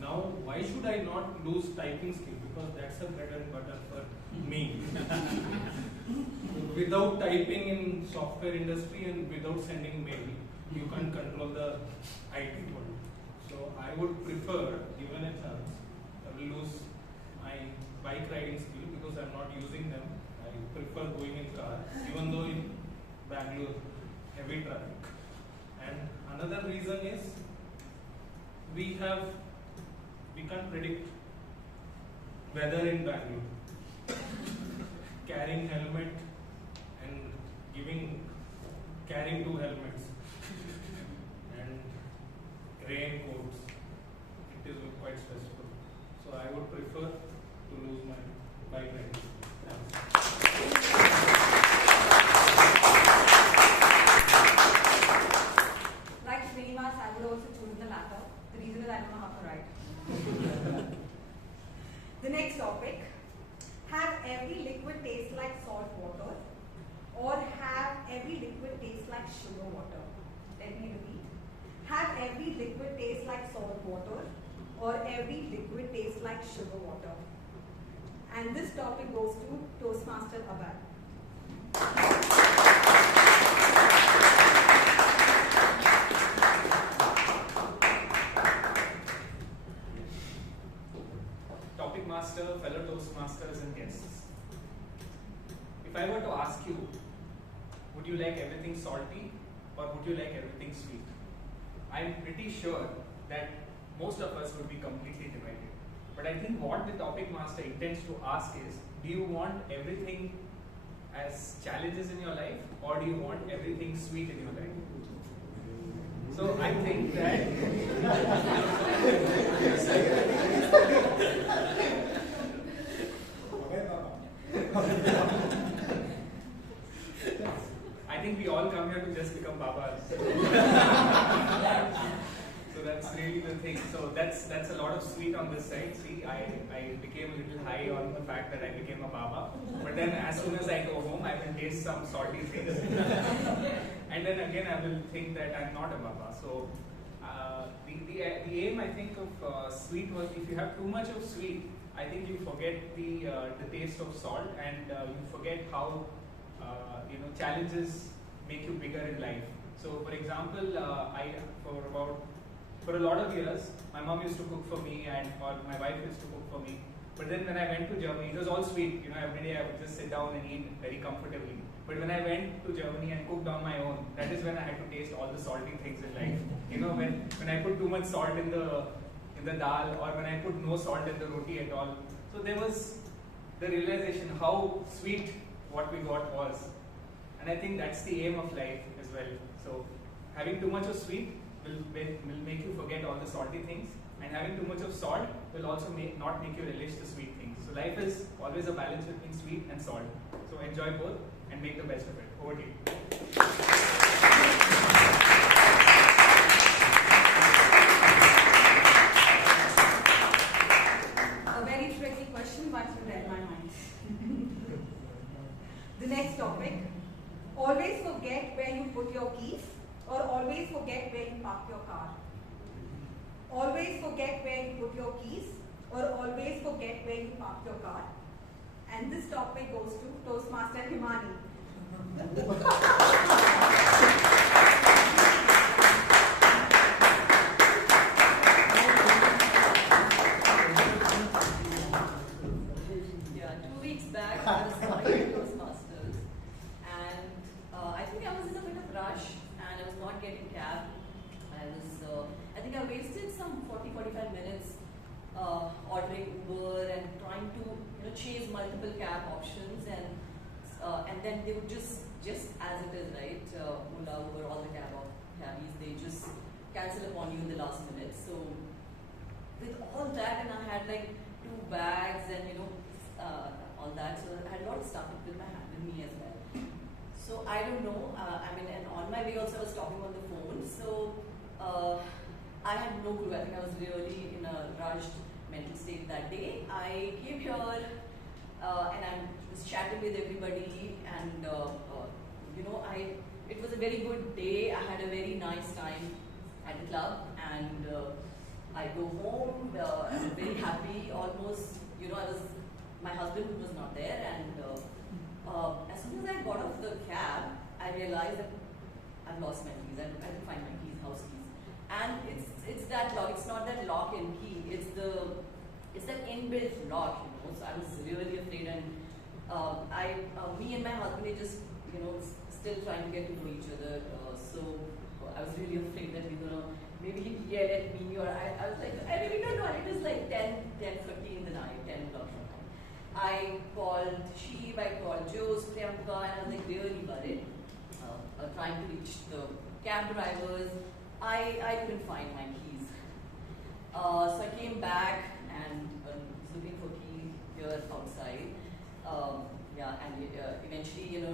Now why should I not lose typing skill? Because that's a bread and butter for me. Without typing in software industry and without sending mail, you can't control the IT world. So I would prefer, given a chance, I will lose my bike riding skill because I'm not using them. I prefer going in car, even though in Bangalore, heavy traffic. And another reason is we can't predict weather in Bangalore. Carrying helmet and carrying 2 helmets and raincoats, it is quite stressful. So I would prefer to lose my bike riding. Like Srinivas, I would also choose the latter. The reason is I don't know how to write. The next topic. Have every liquid taste like salt water, or have every liquid taste like sugar water? Let me repeat. Have every liquid taste like salt water, or every liquid taste like sugar water? And this topic goes to Toastmaster Abhay. Topic master, fellow Toastmasters and guests. If I were to ask you, would you like everything salty or would you like everything sweet? I'm pretty sure that most of us would be completely divided. But I think what the topic master intends to ask is, do you want everything as challenges in your life or do you want everything sweet in your life? So I think that I think we all come here to just become Babas. So that's really the thing. So that's a lot of sweet on this side. See, I became a little high on the fact that I became a Baba. But then as soon as I go home, I will taste some salty things. And then again, I will think that I'm not a Baba. So the aim, I think, of sweet was, if you have too much of sweet, I think you forget the taste of salt, and you forget how challenges make you bigger in life. So, for example, for a lot of years, my mom used to cook for me, or my wife used to cook for me. But then when I went to Germany, it was all sweet. Every day I would just sit down and eat very comfortably. But when I went to Germany and cooked on my own, that is when I had to taste all the salty things in life. When I put too much salt in the dal, or when I put no salt in the roti at all. So there was the realization how sweet what we got was. And I think that's the aim of life as well. So having too much of sweet will make you forget all the salty things, and having too much of salt will also not make you relish the sweet things. So life is always a balance between sweet and salt. So enjoy both and make the best of it. Over to you. A very tricky question, but you read my mind. The next topic. Always forget where you put your keys, or always forget where you park your car. Always forget where you put your keys, or always forget where you park your car. And this topic goes to Toastmaster Himani. Yeah, 2 weeks back I was starting Toastmasters, and I think I was in a bit of rush and I was not getting cab. I think I wasted some 40-45 minutes ordering Uber chase multiple cab options, and then they would just as it is, right? Ola, Uber, all the cabbies, they just cancel upon you in the last minute. So with all that, and I had like 2 bags and all that, so I had a lot of stuff with me as well. So I don't know. And on my way also I was talking on the phone. So I had no clue. I think I was really in a rushed mental state that day. I came here and I was chatting with everybody, and it was a very good day. I had a very nice time at the club, and I go home. I was very happy. Almost, my husband was not there, and as soon as I got off the cab, I realized that I've lost my keys. I didn't find my keys, house keys. And it's that lock. It's not that lock and key. It's that inbuilt lock. So I was really afraid, and me and my husband are just still trying to get to know each other. So I was really afraid that maybe he'd yell at me, or I was like, I really don't know. It was like 10:30 in the night, 10 o'clock. I called Sheep, I called Joe's, Priyanka, and I was like really worried, trying to reach the cab drivers. I couldn't find my keys. So I came back and was looking for keys here outside. And eventually,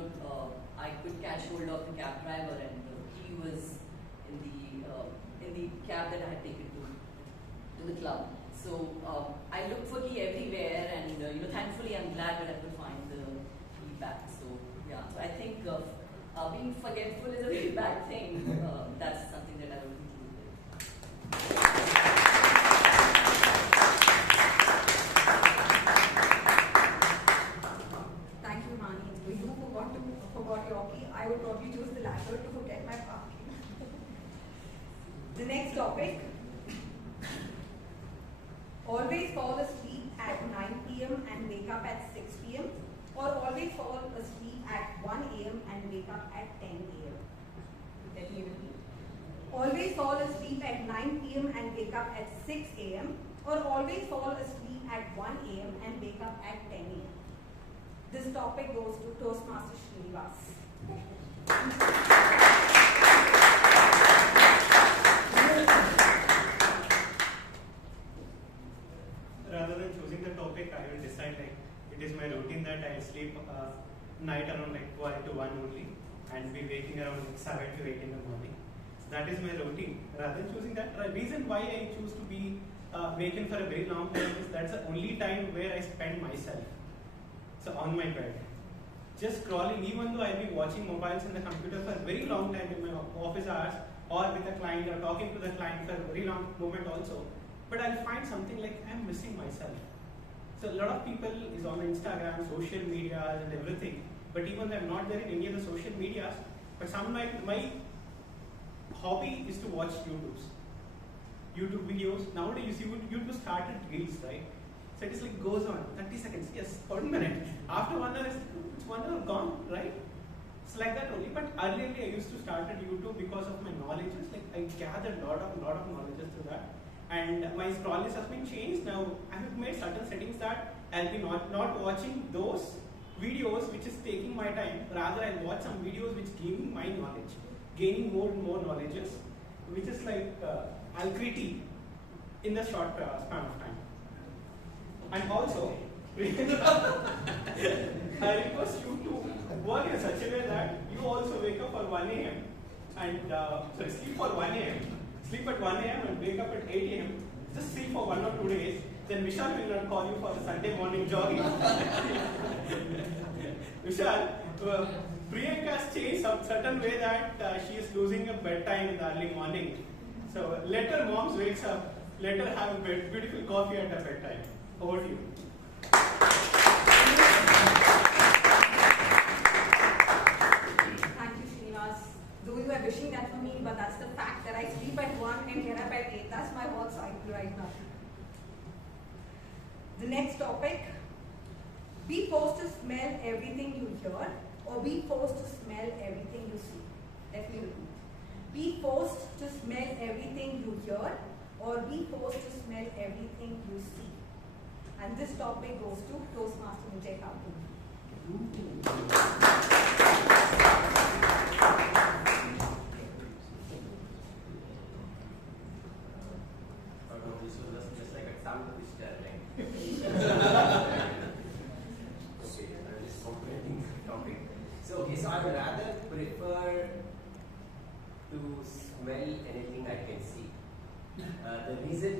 I could catch hold of the cab driver, and the key was in the cab that I had taken to the club. So I looked for key everywhere, and thankfully I'm glad that I could find the key back. So so I think being forgetful is a very bad thing. That's something that I would conclude with. Thank you, Himani. If you forgot your key, I would probably choose the latter to forget my parking. The next topic. Always fall asleep at 9 p.m. and wake up at 6 p.m. or always fall asleep at 1 a.m. and wake up at 10 a.m. Let me repeat. Always fall asleep at 9 p.m. and wake up at 6 a.m. or always fall asleep at 1 a.m. and wake up at 10 a.m. This topic goes to Toastmaster Srinivas. Rather than choosing the topic, I will decide it is my routine that I sleep night around 12 to 1 only, and be waking around 7 to 8 in the morning. So that is my routine. Rather than choosing that, the reason why I choose to be waking for a very long time is that's the only time where I spend myself. So on my bed, just scrolling, even though I'll be watching mobiles and the computer for a very long time in my office hours, or with a client, or talking to the client for a very long moment also. But I'll find something like I'm missing myself. So a lot of people is on Instagram, social media and everything. But even though I'm not there in any of the social medias, but my hobby is to watch YouTube videos. Nowadays YouTube started reels, right? So it is like goes on 30 seconds, yes, 1 minute. After 1 hour, it's 1 hour gone, right? It's like that only. But earlier I used to start at YouTube because of my knowledge. I gathered a lot of knowledge through that. And my scroll list has been changed. Now I have made certain settings that I'll be not watching those videos which is taking my time. Rather, I'll watch some videos which give me my knowledge, gaining more and more knowledges, which is like alcrity in the short span of time. And also, I request you to work in such a way that you also wake up for 1 a.m. and sleep for 1 a.m. Sleep at 1 a.m. and wake up at 8 a.m. Just sleep for 1 or 2 days. Then Vishal will not call you for the Sunday morning jogging. Vishal, Priyanka has changed some certain way that she is losing a bedtime in the early morning. So let her mom wakes up. Let her have a beautiful coffee at her bedtime. Over to you. Thank you, Srinivas. Though you are wishing that for me, but that's the fact that I sleep at 1 and get up at 8. That's my work cycle right now. The next topic. Be forced to smell everything you hear, or be forced to smell everything you see. Let me repeat. Be forced to smell everything you hear, or be forced to smell everything you see. And this topic goes to Toastmaster Vijay Kalkundri. This was just like a tongue twister, right? Okay, I'm just completing the topic. So I would rather prefer to smell anything I can see. The reason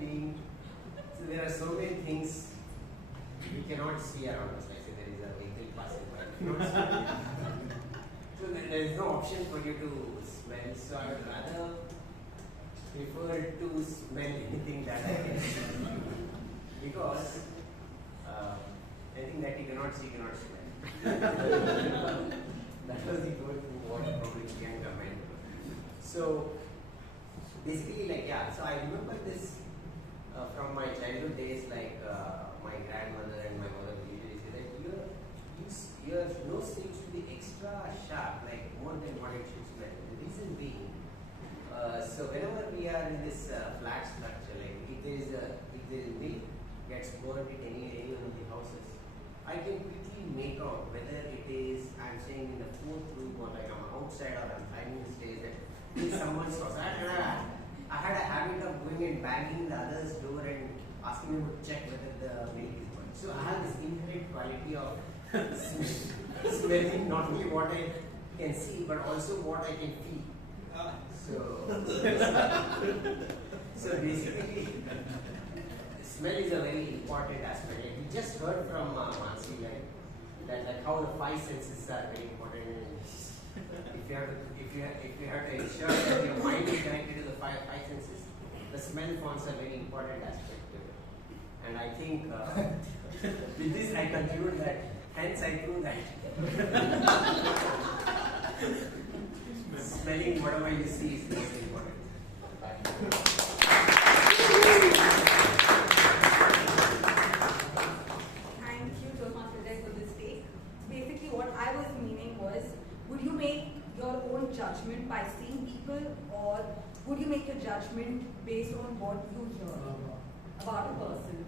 being, so there are so many things we cannot see around us. Like say there is a vehicle passing by, we cannot see it. So there is no option for you to smell. So I would rather prefer to smell anything that I can see, because anything that you cannot see, cannot smell. That was the goal to what probably Priyanka meant. So basically, like, yeah, so I remember this from my childhood days, like my grandmother and my mother usually say that your nose seems to be extra sharp, like more than what it should smell. The reason being, so whenever we are in this flat structure, like if there is milk gets burned in any one of the houses, I can quickly make out whether it is I'm staying in the fourth room or like I'm outside or I'm climbing the stairs. That is someone's house. I had a habit of going and banging the other's door and asking them to check whether the milk is burnt. So I have this inherent quality of smelling not only what I can see but also what I can feel. So basically, smell is a very important aspect. Like we just heard from Mansi, like how the five senses are very important. If you have to ensure that your mind is connected to the five senses, the smell forms a very important aspect to it. And I think with this I conclude that. Hence I prove that smelling whatever you see is most important. Thank you, Toastmaster Vijay, for this take. Basically, what I was meaning was, would you make your own judgment by seeing people, or would you make your judgment based on what you hear about a person?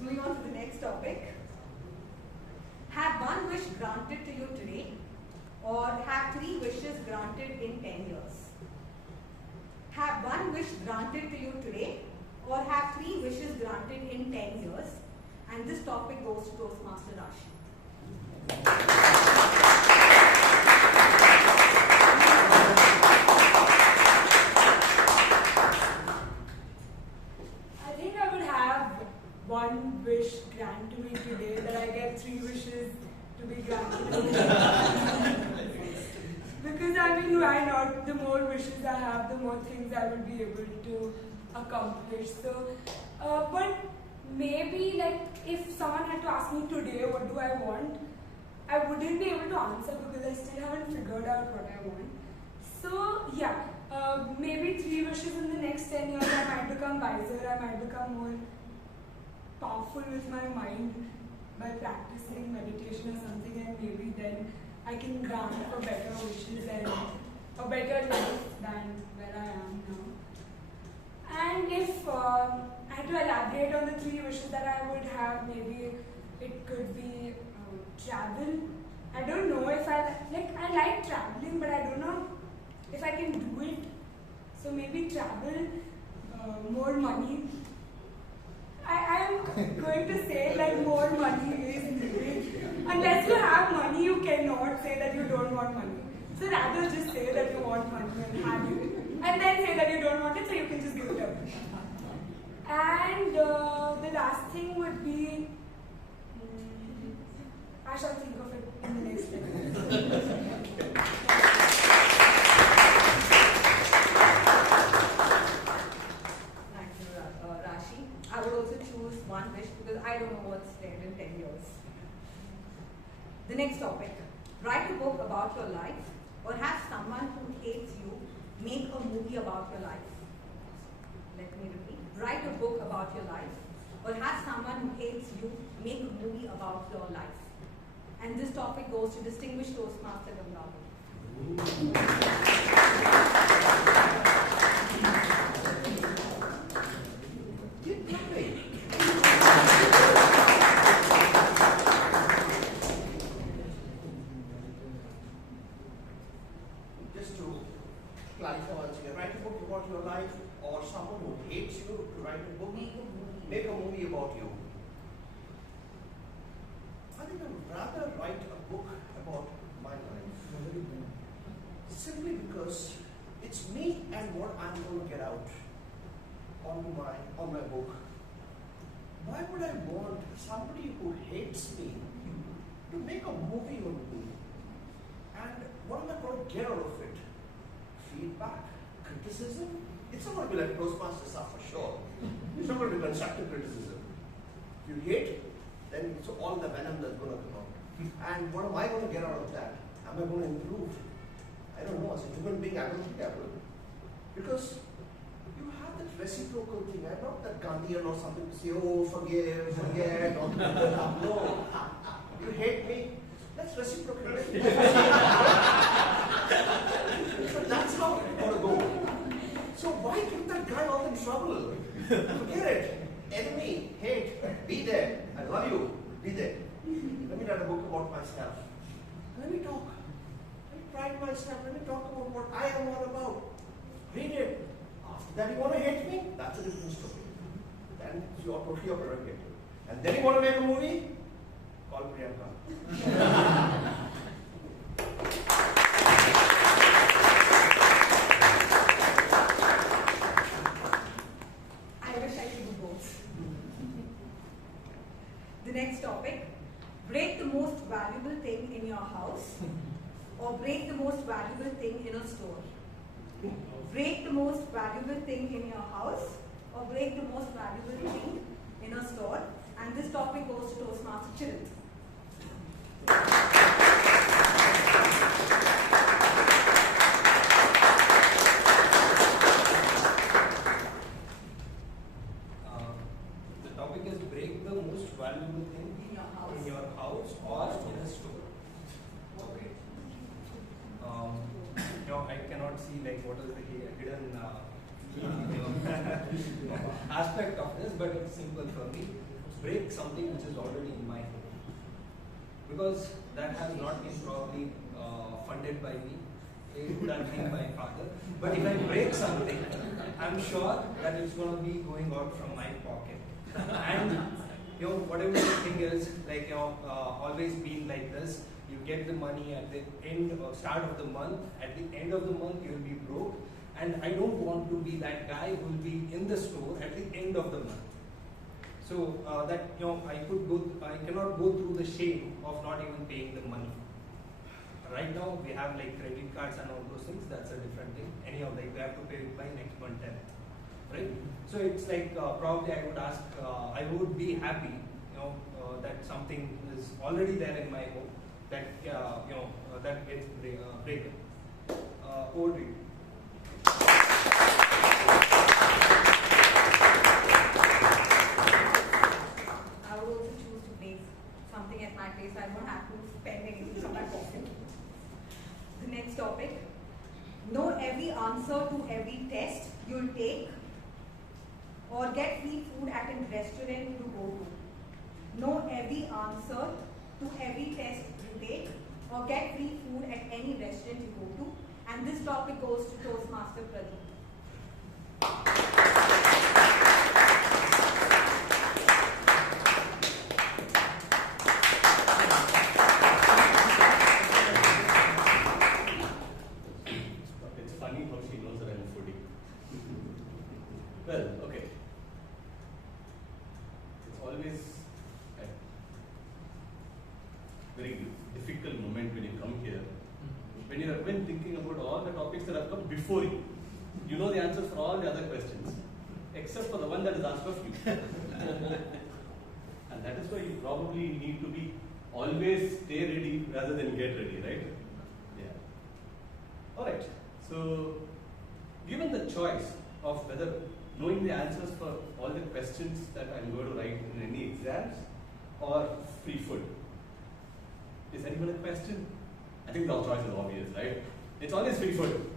Moving on to the next topic. Have one wish granted to you today, or have 3 wishes granted in 10 years? Have one wish granted to you today, or have 3 wishes granted in 10 years? And this topic goes to Toastmaster Rashi. I think I would have one wish granted to me today, that I get 3 wishes to be granted to me. Because I mean, why not? The more wishes I have, the more things I will be able to accomplish. So, but maybe like if someone had to ask me today, what do I want? I wouldn't be able to answer because I still haven't figured out what I want. So yeah, maybe 3 wishes in the next 10 years. I might become wiser. I might become more powerful with my mind by practicing meditation or something, and maybe then I can grant for better wishes and a better life than where I am now. And if I had to elaborate on the 3 wishes that I would have, maybe it could be travel. I don't know if I like traveling, but I don't know if I can do it. So maybe travel, more money. I am going to say like more money is needed. Unless you have money, you cannot say that you don't want money. So rather just say that you want money and have it. And then say that you don't want it, so you can just give it up. And the last thing would be, I shall think of it in the next lecture. Thank you, Rashi. I would also choose one wish because I don't know what's there in 10 years. The next topic. Write a book about your life, or have someone who hates you make a movie about your life. Let me repeat. Write a book about your life, or have someone who hates you make a movie about your life. And this topic goes to distinguished Toastmaster Gangadhar. write a book about your life, or someone who hates you to write a book, make a movie about you. I think I would rather write a book about my life. Simply because it's me and what I'm going to get out on my book. Why would I want somebody who hates me to make a movie on me? And what am I going to get out of it? Feedback? Criticism? It's not going to be like Toastmasters are for sure. It's not going to be constructive criticism. If you hate, then it's all the venom that's going to come out. And what am I going to get out of that? Am I going to improve? I don't know. As a human being, I don't think I will. Because you have that reciprocal thing. I'm not that Gandhian or something to say, oh, forgive, forget. No. You hate me? That's reciprocal. So that's how it's going to go. So why give that guy all the trouble? Forget it. Enemy, hate, be there. I love you. Be there. Let me write a book about myself. Let me talk. Let me pride myself. Let me talk about what I am all about. Read it. After that, you want to hate me? That's a different story. Then you are totally your prerogative. And then you want to make a movie? Call Priyanka. I wish I could do both. The next topic, break the most valuable thing in your house or break the most valuable thing in a store. Break the most valuable thing in your house or break the most valuable thing in a store. And this topic goes to Toastmaster Chiranth. The topic is break the most valuable thing in your house or in a store. Okay. I cannot see like what is the hidden aspect of this, but it's simple for me. Break something which is already in my home. Because that has not been probably funded by me. It would have been my father. But if I break something, I'm sure that it's going to be going out from my pocket. And whatever the thing is, like always been like this. You get the money at the end or start of the month. At the end of the month, you will be broke. And I don't want to be that guy who will be in the store at the end of the month. So that I cannot go through the shame of not even paying the money. Right now we have like credit cards and all those things. That's a different thing. Anyhow, like we have to pay it by next month 10th, right? So it's like probably I would ask. I would be happy, that something is already there in my home. That that gets breaken. Over to you. I would also choose to place something at my place. I don't have to spend anything from my pocket. The next topic. Know every answer to every test you'll take or get free food at a restaurant you go to. Know every answer to every test you take or get free food at any restaurant you go to. And this topic goes to Toastmaster Pradeep. It's funny how she knows that I'm a foodie. Well, okay. It's always a very difficult moment when you come here. When you have been thinking about all the topics that have come before you. You know the answers for all the other questions, except for the one that is asked of you. And that is why you probably need to be always stay ready rather than get ready, right? Yeah. Alright, so given the choice of whether knowing the answers for all the questions that I'm going to write in any exams or free food, is anyone a question? I think the choice is obvious, right? It's always free food.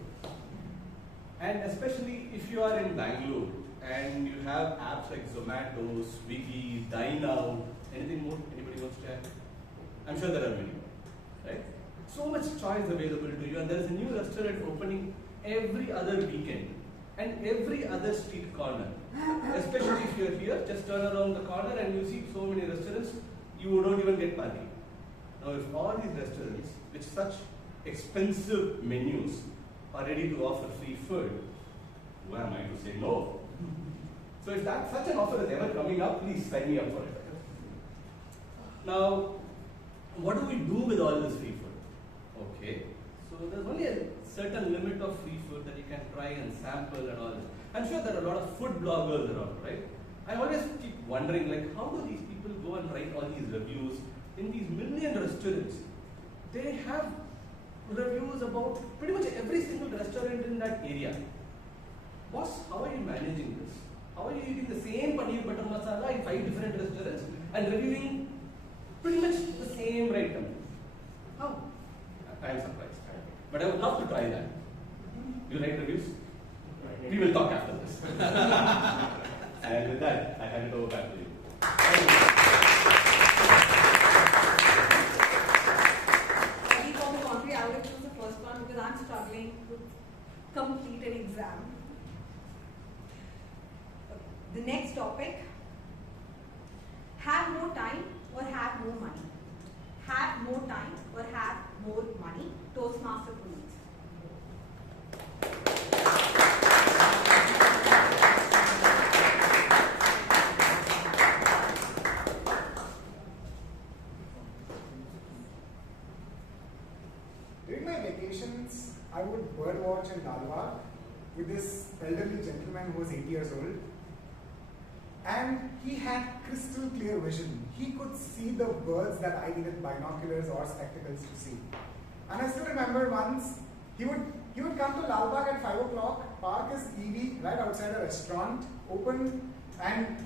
And especially if you are in Bangalore and you have apps like Zomato, Swiggy, Dine Now, anything more anybody wants to add? I'm sure there are many, right? So much choice available to you, and there is a new restaurant opening every other weekend and every other street corner. Especially if you're here, just turn around the corner and you see so many restaurants, you don't even get parking. Now if all these restaurants with such expensive menus are ready to offer free food, who am I to say no? So if that such an offer is ever coming up, please sign me up for it. Now, what do we do with all this free food? Okay, so there's only a certain limit of free food that you can try and sample and all this. I'm sure there are a lot of food bloggers around, right? I always keep wondering, like, how do these people go and write all these reviews in these million restaurants? They have reviews about pretty much every single restaurant in that area. Boss, how are you managing this? How are you eating the same paneer butter masala in 5 different restaurants and reviewing pretty much the same item? How? I'm surprised. But I would love to try that. You write reviews? We will talk after this. And with that, I hand it over back to you. On the contrary, I would choose the first one because I'm struggling to complete an exam. The next topic, have more time or have more money? Have more time or have more money? Toastmaster Puneeth. During my vacations, I would birdwatch in Dalwar with this elderly gentleman who was 80 years old. And he had crystal clear vision. He could see the birds that I needed binoculars or spectacles to see. And I still remember once, he would come to Lal Bagh at 5 o'clock, park his EV right outside a restaurant, open and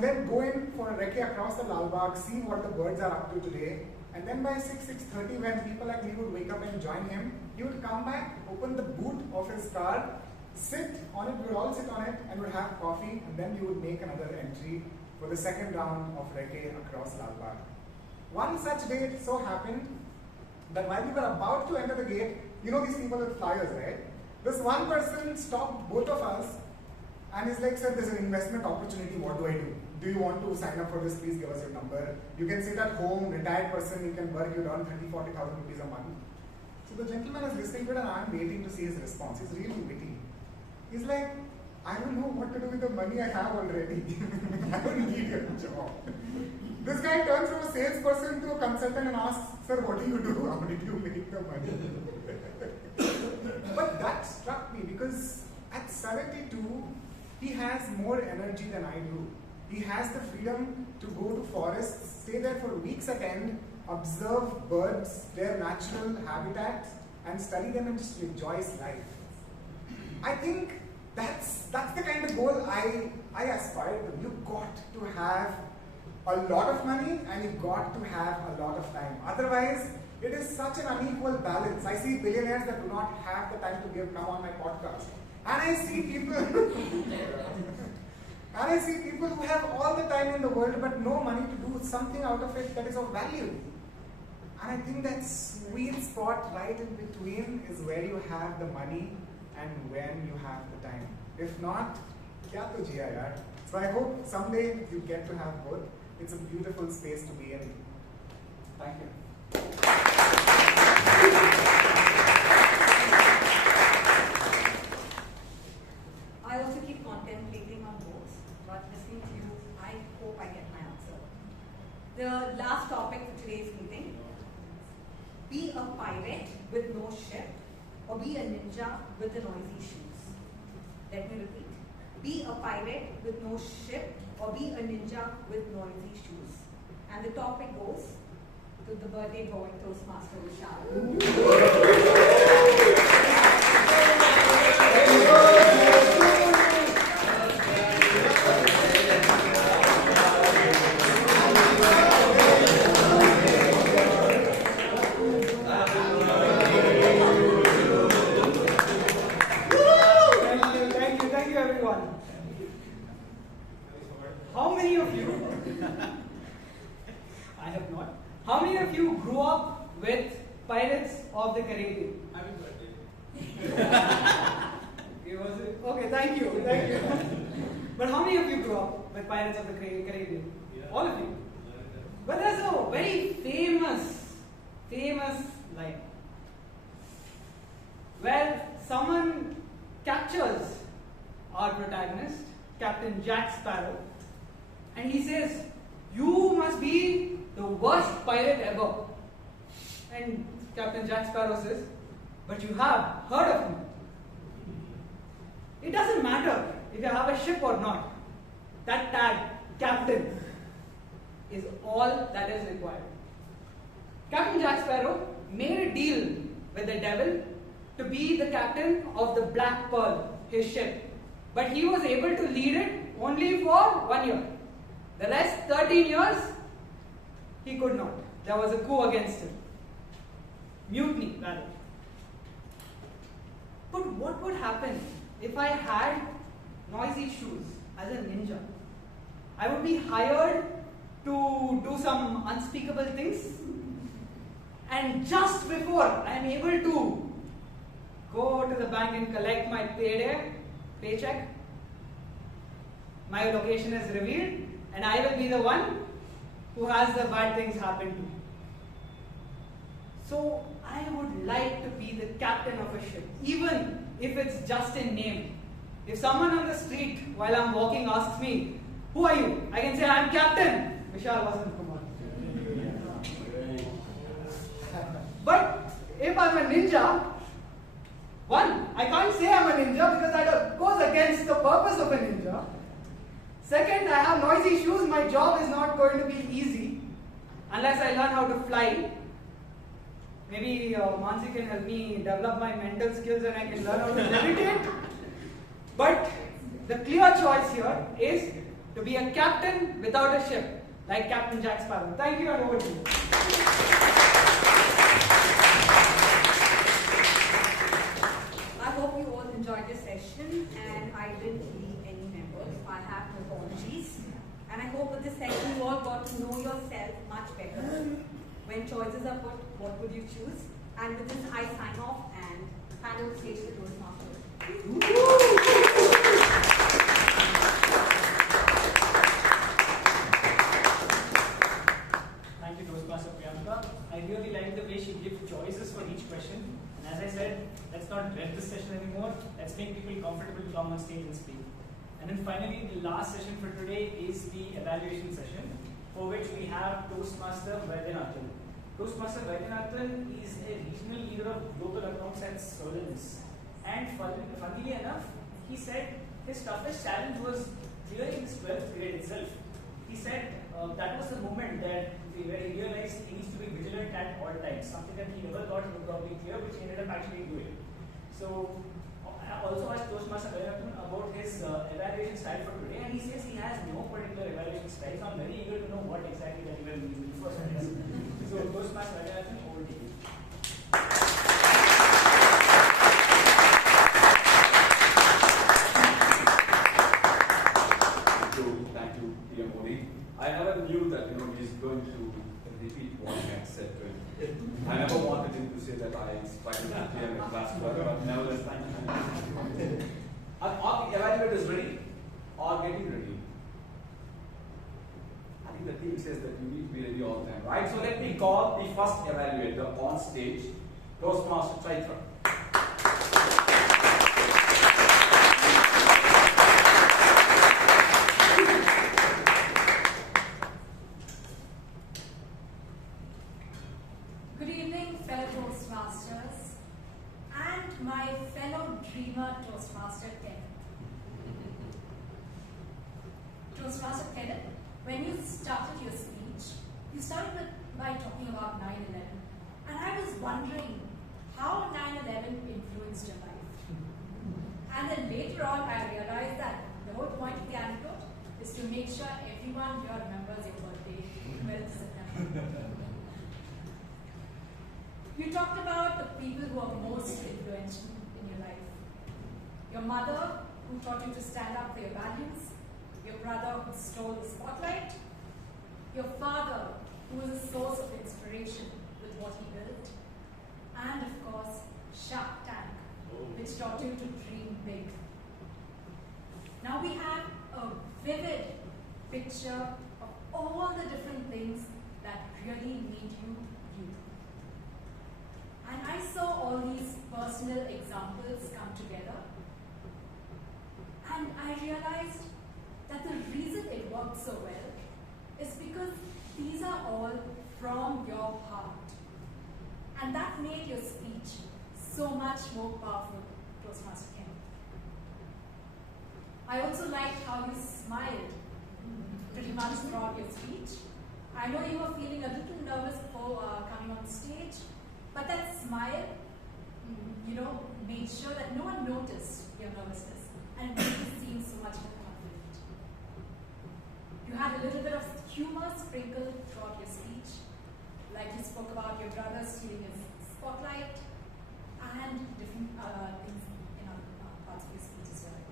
then go in for a recce across the Lal Bagh, see what the birds are up to today. And then by 6:30 when people like me would wake up and join him, he would come back, open the boot of his car, sit on it, we would all sit on it and would have coffee, and then we would make another entry for the second round of recce across Lal Bagh. One such day it so happened that while we were about to enter the gate, you know these people with flyers, right? This one person stopped both of us and is like, sir, there's an investment opportunity, what do I do? Do you want to sign up for this? Please give us your number. You can sit at home, retired person, you can work, you earn 30,000-40,000 rupees a month. So the gentleman is listening to it and I'm waiting to see his response. He's really witty. He's like, I don't know what to do with the money I have already. I don't need your job. This guy turns from a salesperson to a consultant and asks, sir, what do you do? How did you make the money? But that struck me because at 72, he has more energy than I do. He has the freedom to go to forests, stay there for weeks at end, observe birds, their natural habitats, and study them and just enjoy his life. I think that's the kind of goal I aspire to. You've got to have a lot of money and you've got to have a lot of time. Otherwise, it is such an unequal balance. I see billionaires that do not have the time to come on my podcast. And I see people who have all the time in the world but no money to do something out of it that is of value. And I think that sweet spot right in between is where you have the money and when you have the time. If not, kya to jiya yaar. So I hope someday you get to have both. It's a beautiful space to be in. Thank you. I also keep contemplating on both, but listening to you, I hope I get my answer. The last topic for today's meeting, be a pirate with no ship or be a ninja with the noisy shoes. Let me repeat. Be a pirate with no ship or be a ninja with noisy shoes. And the topic goes to the birthday boy Toastmaster Vishal. Thank you everyone. How many of you, I have not, how many of you grew up with Pirates of the Caribbean? Okay, thank you. But how many of you grew up with Pirates of the Caribbean? All of you. But there's a very famous line where someone captures our protagonist, Captain Jack Sparrow, and he says, "You must be the worst pirate ever." And Captain Jack Sparrow says, "But you have heard of me." It doesn't matter if you have a ship or not. That tag, Captain, is all that is required. Captain Jack Sparrow made a deal with the devil to be the captain of the Black Pearl, his ship. But he was able to lead it only for 1 year. The rest, 13 years, he could not. There was a coup against him. Mutiny, rather. But what would happen if I had noisy shoes as a ninja? I would be hired to do some unspeakable things, and just before I am able to go to the bank and collect my paycheck, my location is revealed, and I will be the one who has the bad things happen to me. So I would like to be the captain of a ship, even if it's just in name. If someone on the street while I'm walking asks me, "Who are you?" I can say, "I'm Captain Vishal Vasant Kumar." But if I'm a ninja, one, I can't say I'm a ninja because that goes against the purpose of a ninja. Second, I have noisy shoes. My job is not going to be easy unless I learn how to fly. Maybe Mansi can help me develop my mental skills and I can learn how to levitate. But the clear choice here is to be a captain without a ship, like Captain Jack Sparrow. Thank you, and over to you. I hope you all enjoyed this session, and I didn't leave any members. I have no apologies. And I hope with this session you all got to know yourself much better. When choices are put, what would you choose? And with this, I sign off and hand over the stage to Toastmasters. Thank you, Toastmaster Priyanka. I really like the way she gave choices for each question. And as I said, let's not dread this session anymore. Let's make people comfortable to come on stage and speak. And then finally, the last session for today is the evaluation session, for which we have Toastmaster Vijeyan. Toastmaster Padmanathan is a regional leader of global accounts at Sterlin. And funnily enough, he said his toughest challenge was clearing his 12th grade itself. He said that was the moment where he realized he needs to be vigilant at all times, something that he never thought he would probably clear, which he ended up actually doing. So I also asked Toastmaster Padmanathan about his evaluation style for today, and he says he has no particular evaluation style, so I'm very eager to know what exactly that he will use first. So Toastmaster Padmanathan, over to you. Thank you, P.M. Modi. I never knew that he's going to repeat what I had said to him. I never wanted him to say that I inspired him in class, but nevertheless, thank you. Are the evaluators ready or getting ready? I think the theme says that you need to be ready all the time, right? So let me call the first evaluator on stage, Toastmaster Chaitra. Good evening, fellow Toastmasters and my fellow dreamer Toastmaster Kenneth. Toastmaster Kenneth, when you started your speech, you started by talking about 9/11, and I was wondering how 9/11 influenced your life. And then later on, I realized that the whole point of the anecdote is to make sure everyone here remembers your birthday, 12th September. You talked about the people who are most influential in your life. Your mother, who taught you to stand up for your values. Your brother, who stole the spotlight. Your father, who was a source of inspiration with what he built. And of course, Shark Tank, which taught you to dream big. Now we have a vivid picture of all the different things that really made you you. And I saw all these personal examples come together, and I realized that the reason it worked so well is because these are all from your heart. And that made your speech so much more powerful, Toastmaster Kenneth. I also liked how you smiled pretty much throughout your speech. I know you were feeling a little nervous before coming on stage, but that smile, made sure that no one noticed your nervousness and made you seem so much more confident. You had a little bit of humor sprinkled throughout your speech, like you spoke about your brother stealing his spotlight and different things in other parts of your speech as well.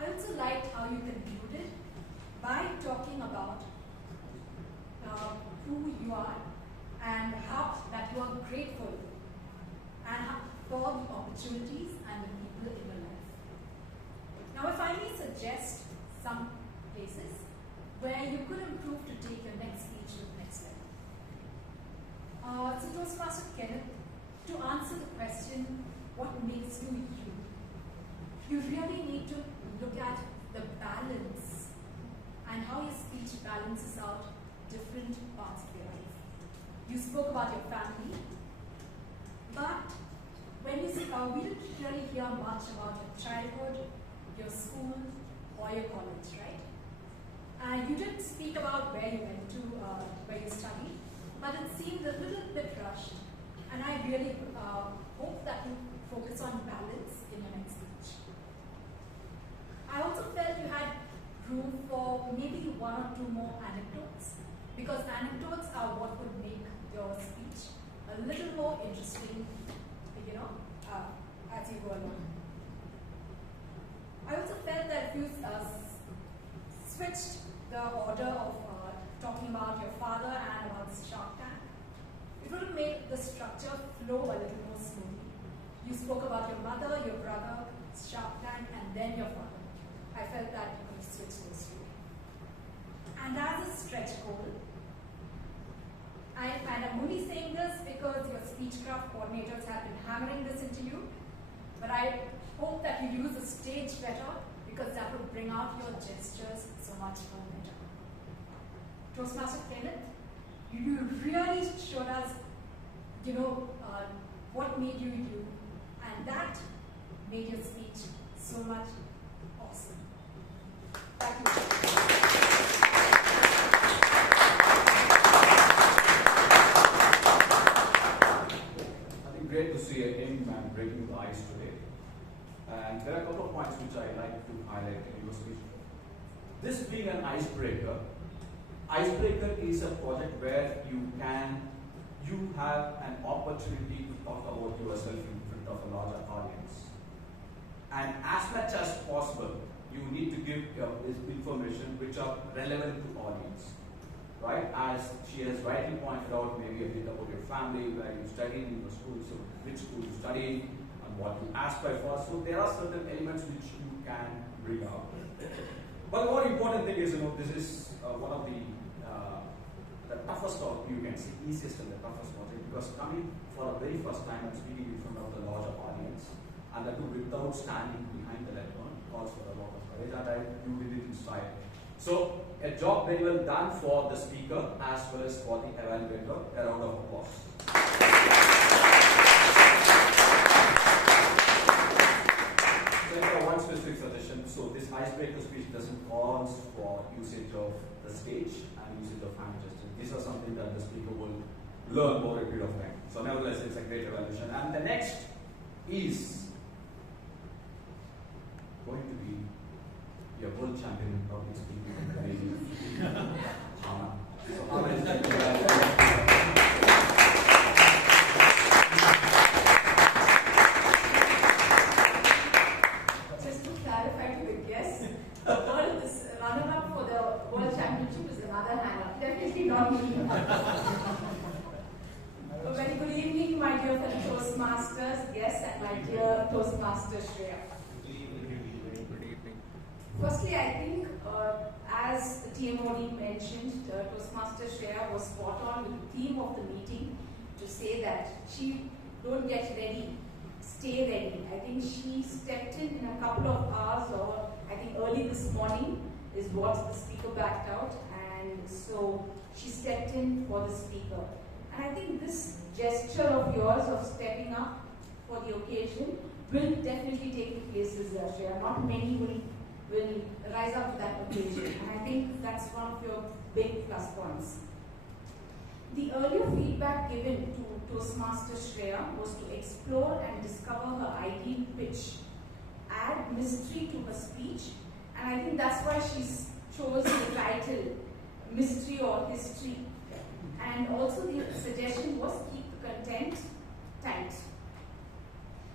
I also liked how you concluded by talking about who you are and how that you are grateful and for the opportunities and the people in your life. Now, if I may suggest some places where you could improve to take your next speech to the next level. So Toastmaster Kenneth, to answer the question, what makes you you? You really need to look at the balance and how your speech balances out different parts of your life. You spoke about your family, but when you we didn't really hear much about your childhood, your school, or your college, right? And you did speak about where you went to, where you studied, but it seemed a little bit rushed. And I really hope that you focus on balance in your next speech. I also felt you had room for maybe one or two more anecdotes, because anecdotes are what would make your speech a little more interesting, as you go along. I also felt that if you switched the order of talking about your father and about the Shark Tank, it would have made the structure flow a little more smoothly. You spoke about your mother, your brother, Shark Tank, and then your father. I felt that you could have switched those two. And as a stretch goal, and I'm only saying this because your speechcraft coordinators have been hammering this into you, but I hope that you use the stage better, because that would bring out your gestures so much more better. Toastmaster Kenneth, you really showed us, what made you you, and that made your speech so much awesome. Thank you. Great to see him and breaking the ice today. And there are a couple of points which I like to highlight in your speech. This being an icebreaker is a project where you have an opportunity to talk about yourself in front of a larger audience. And as much as possible, you need to give this information which are relevant to audience. Right? As she has rightly pointed out, maybe a bit about your family, where you studied in your school, so which school you studied, and what you aspire for. So there are certain elements which you can bring out. But the more important thing is, this is one of the toughest, or you can say easiest and the toughest project, because coming for a very first time and speaking in front of the larger audience, and that too without standing behind the lectern, calls for a lot of courage, and you did it in style. So, a job very well done for the speaker as well as for the evaluator. A round of applause. So, one specific suggestion. So, this icebreaker speech doesn't call for usage of the stage and usage of hand gestures. These are something that the speaker will learn over a period of time. So, nevertheless, it's a great evaluation. And the next is going to be your world champion in public speaking. Just to clarify to the guests, the runner-up for the World Championship is another hand-up. Definitely not me. A very good evening, my dear fellow Toastmasters, guests, and my dear Toastmaster Shreya. Good evening. Firstly, I think as the TMOD mentioned, Toastmaster Shreya was spot on with the theme of the meeting to say that she don't get ready, stay ready. I think she stepped in a couple of hours, or I think early this morning is what the speaker backed out, and so she stepped in for the speaker. And I think this gesture of yours of stepping up for the occasion will definitely take the places, Shreya. Not many will rise up to that occasion, and I think that's one of your big plus points. The earlier feedback given to Toastmaster Shreya was to explore and discover her ideal pitch, add mystery to her speech, and I think that's why she chose the title Mystery or History. And also the suggestion was keep the content tight.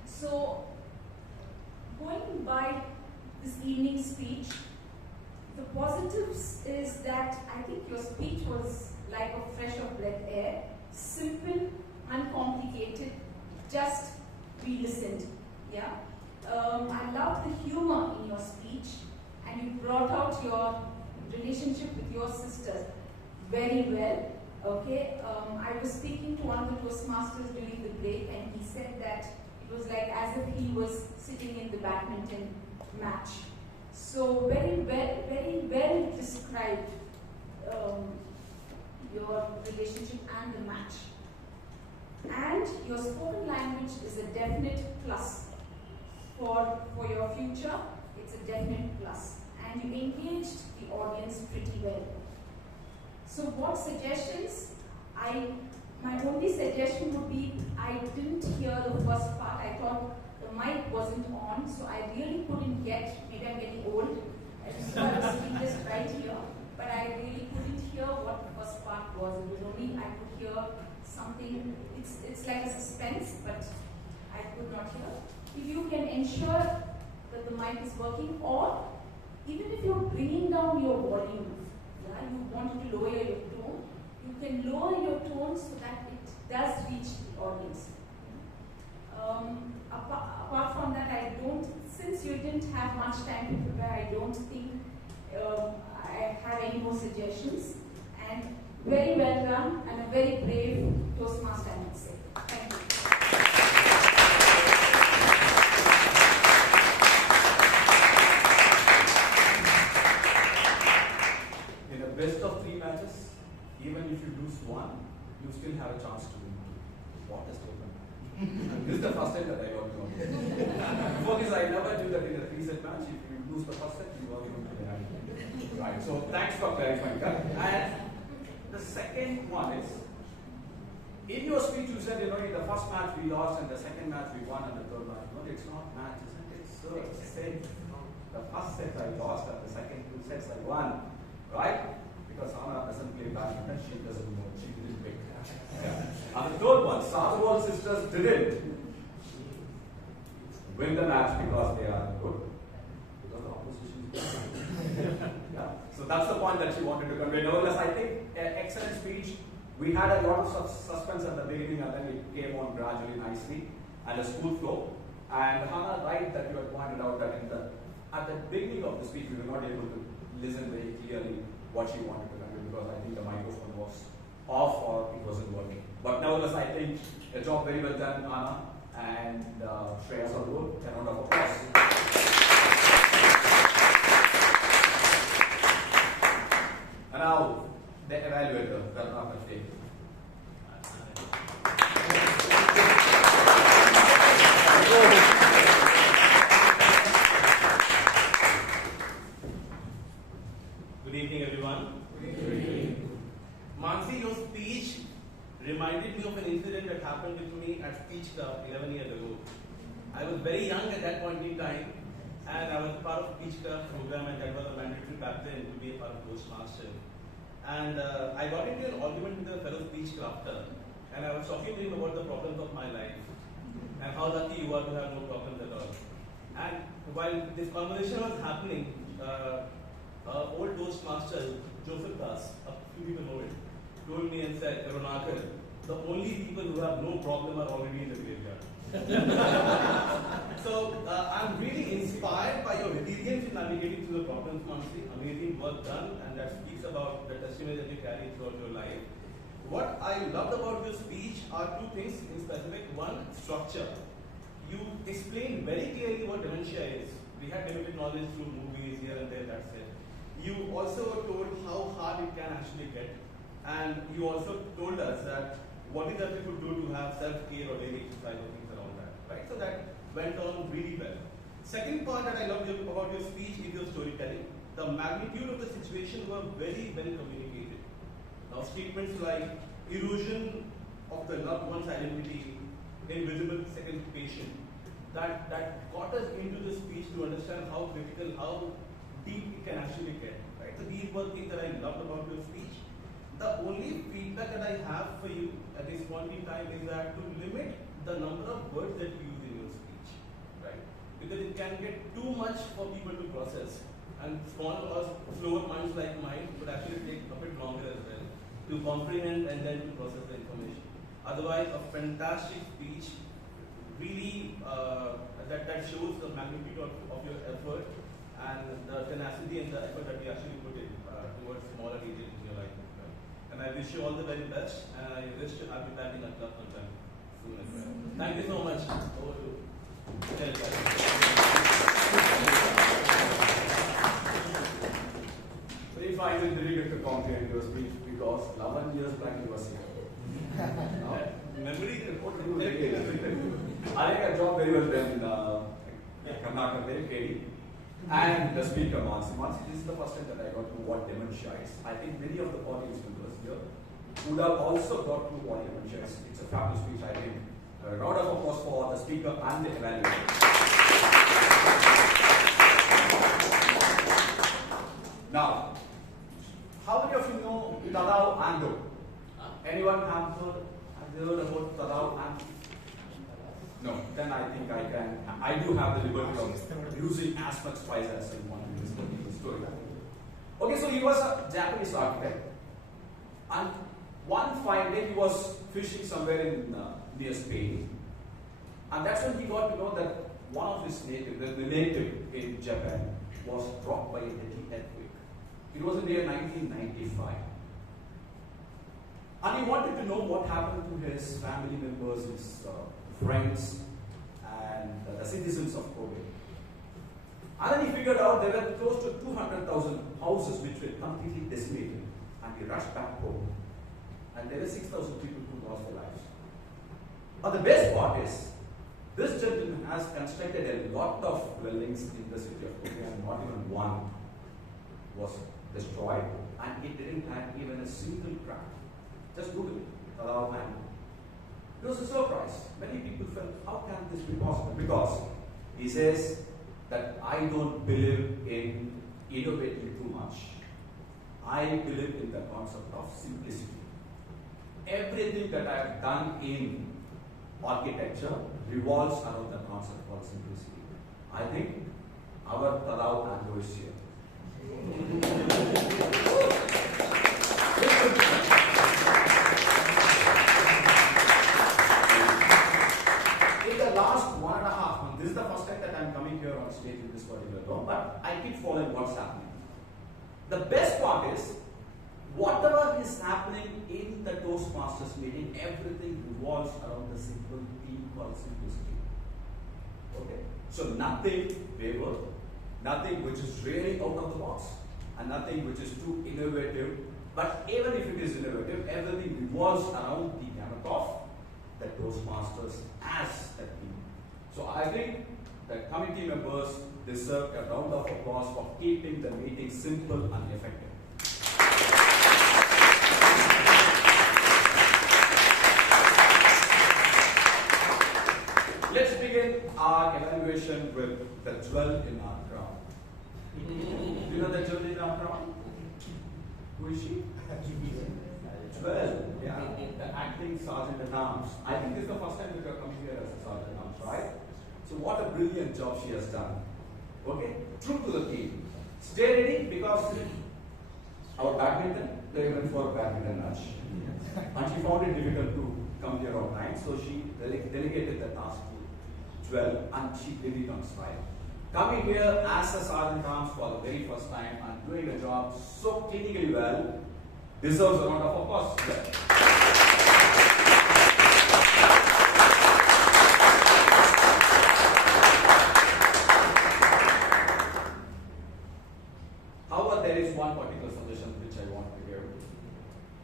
So, going by this evening's speech, the positives is that I think your speech was like a fresh of breath air, simple, uncomplicated, just be listened. Yeah, I love the humor in your speech, and you brought out your relationship with your sisters very well. Okay, I was speaking to one of the Toastmasters during the break, and he said that it was like as if he was sitting in the badminton match. So very well described your relationship and the match. And your spoken language is a definite plus for your future. It's a definite plus. And you engaged the audience pretty well. So what suggestions? My only suggestion would be, I didn't hear the first part. I thought the mic wasn't on, so I really couldn't get, maybe I'm getting old, so I was sitting just right here, but I really couldn't hear what the first part was. It was only, I could hear something, it's like a suspense, but I could not hear. If you can ensure that the mic is working, or even if you're bringing down your volume, yeah, you wanted to lower your tone, you can lower your tone so that it does reach the audience. Apart from that, I don't, since you didn't have much time to prepare, I don't think I have any more suggestions. And very well done, and a very brave Toastmaster, I would say. Thank you. In the best of 3 matches, even if you lose one, you still have a chance to win. What a statement. This is the first time that I got to know. Before this, I never did that in a 3-set match. If you lose the first set, you are going to the right. So thanks for clarifying that. And the second one is, in your speech you said, in the first match we lost, and the second match we won, and the third match. No, it's not match, isn't it? So it's the same. The first set I lost, and the second 2 sets I won. Right? Because Anna doesn't play badminton, she doesn't know, she didn't pick. Yeah. And the third one, Sadugol sisters didn't win the match because they are good. Because the opposition is good. Yeah. So that's the point that she wanted to convey. Nevertheless, I think excellent speech. We had a lot of suspense at the beginning, and then it came on gradually nicely, and a smooth flow. And Hannah, right, that you had pointed out that at the beginning of the speech, we were not able to listen very clearly what she wanted to convey, because I think the microphone was off or it wasn't working. But nevertheless, I think a job very well done, Anna and Shreya Sadugol. A round of applause. And now, the evaluator, Padmanathan. Good evening, everyone. Good evening. Mansi, your speech reminded me of an incident that happened with me at Speech Club 11 years ago. I was very young at that point in time, and I was part of Speech Club program, and that was a mandatory back then to be a part of Toastmaster. And I got into an argument with a fellow speech crafter, and I was talking to him about the problems of my life, and how lucky you are to have no problems at all. And while this conversation was happening, old Toastmaster, Joseph Das, a few people know it, told me and said, Ronakar, the only people who have no problem are already in the graveyard. So I'm really inspired by your resilience in navigating through the your problems, Mansi. Amazing work done, and that speaks about the testimony that you carry throughout your life. What I loved about your speech are two things in specific. One, structure. You explained very clearly what dementia is. We had limited knowledge through movies here and there, that's it. You also told how hard it can actually get. And you also told us that what is that we could do to have self-care or daily exercise or things around that, right? So that went on really well. Second part that I loved about your speech is your storytelling. The magnitude of the situation were very well communicated. Now statements like erosion of the loved one's identity, invisible second patient, that got us into the speech to understand how critical, how deep it can actually get, right? So these were things that I loved about your speech. The only feedback that I have for you at this point in time is that to limit the number of words that you use in your speech, right? Because it can get too much for people to process, and small or slower minds like mine would actually take a bit longer as well to comprehend and then to process the information. Otherwise, a fantastic speech, really that shows the magnitude of your effort and the tenacity and the effort that you actually put in towards smaller areas in your life. And I wish you all the very best, and I wish to have you back in a club sometime soon as well. Thank you so much. Over to Very fine and difficult to comprehend your speech because 11 years back you was here. Memory is important. I think I job very well done in Karnataka, very KD. And the speaker, Moncy. Moncy, this is the first time that I got to what dementia is. I think many of the audience members here would have also got to what dementia is. It's a fabulous speech, I think. A round of applause for the speaker and the evaluator. Now, how many of you know Tadao Ando? Anyone have heard about Tadao Ando? No, then I think I do have the liberty of using as much spice as I want in this particular story. Okay, so he was a Japanese architect, and one fine day he was fishing somewhere in near Spain, and that's when he got to know that one of his native, the native in Japan, was struck by a deadly earthquake. It was in the year 1995. And he wanted to know what happened to his family members, his friends, and the citizens of Kobe. And then he figured out there were close to 200,000 houses which were completely decimated. And he rushed back home. And there were 6,000 people who lost their lives. But the best part is, this gentleman has constructed a lot of dwellings in the city of Kobe, and not even one was destroyed, and it didn't have even a single crack. Just Google it. It was a surprise. Many people felt, how can this be possible? Because he says that I don't believe in innovating too much. I believe in the concept of simplicity. Everything that I have done in architecture revolves around the concept of simplicity. I think our Tadao Ando is here. In the last 1.5 months, this is the first time that I'm coming here on stage in this particular room, but I keep following what's happening. The best part is, whatever is happening in the Toastmasters meeting, everything revolves around the simple theme called simplicity. Okay? So nothing wayward, nothing which is really out of the box, and nothing which is too innovative. But even if it is innovative, everything revolves around the gamut of the Toastmasters as a theme. So I think the committee members deserve a round of applause for keeping the meeting simple and effective. Let's begin our evaluation with the jewel in our crown. Do you know the jewel in our crown? Who is she? Jewel, yeah, the acting sergeant at arms. I think this is the first time that you are coming here as a sergeant at arms, right? So what a brilliant job she has done. Okay, true to the theme. Stay ready because our badminton, they went for a badminton match. And she found it difficult to come here on time, so she delegated the task to Jewel, and she did it on style. coming here as a sergeant arms for the very first time and doing a job so clinically well deserves a round of applause. However, there is one particular suggestion which I want to give.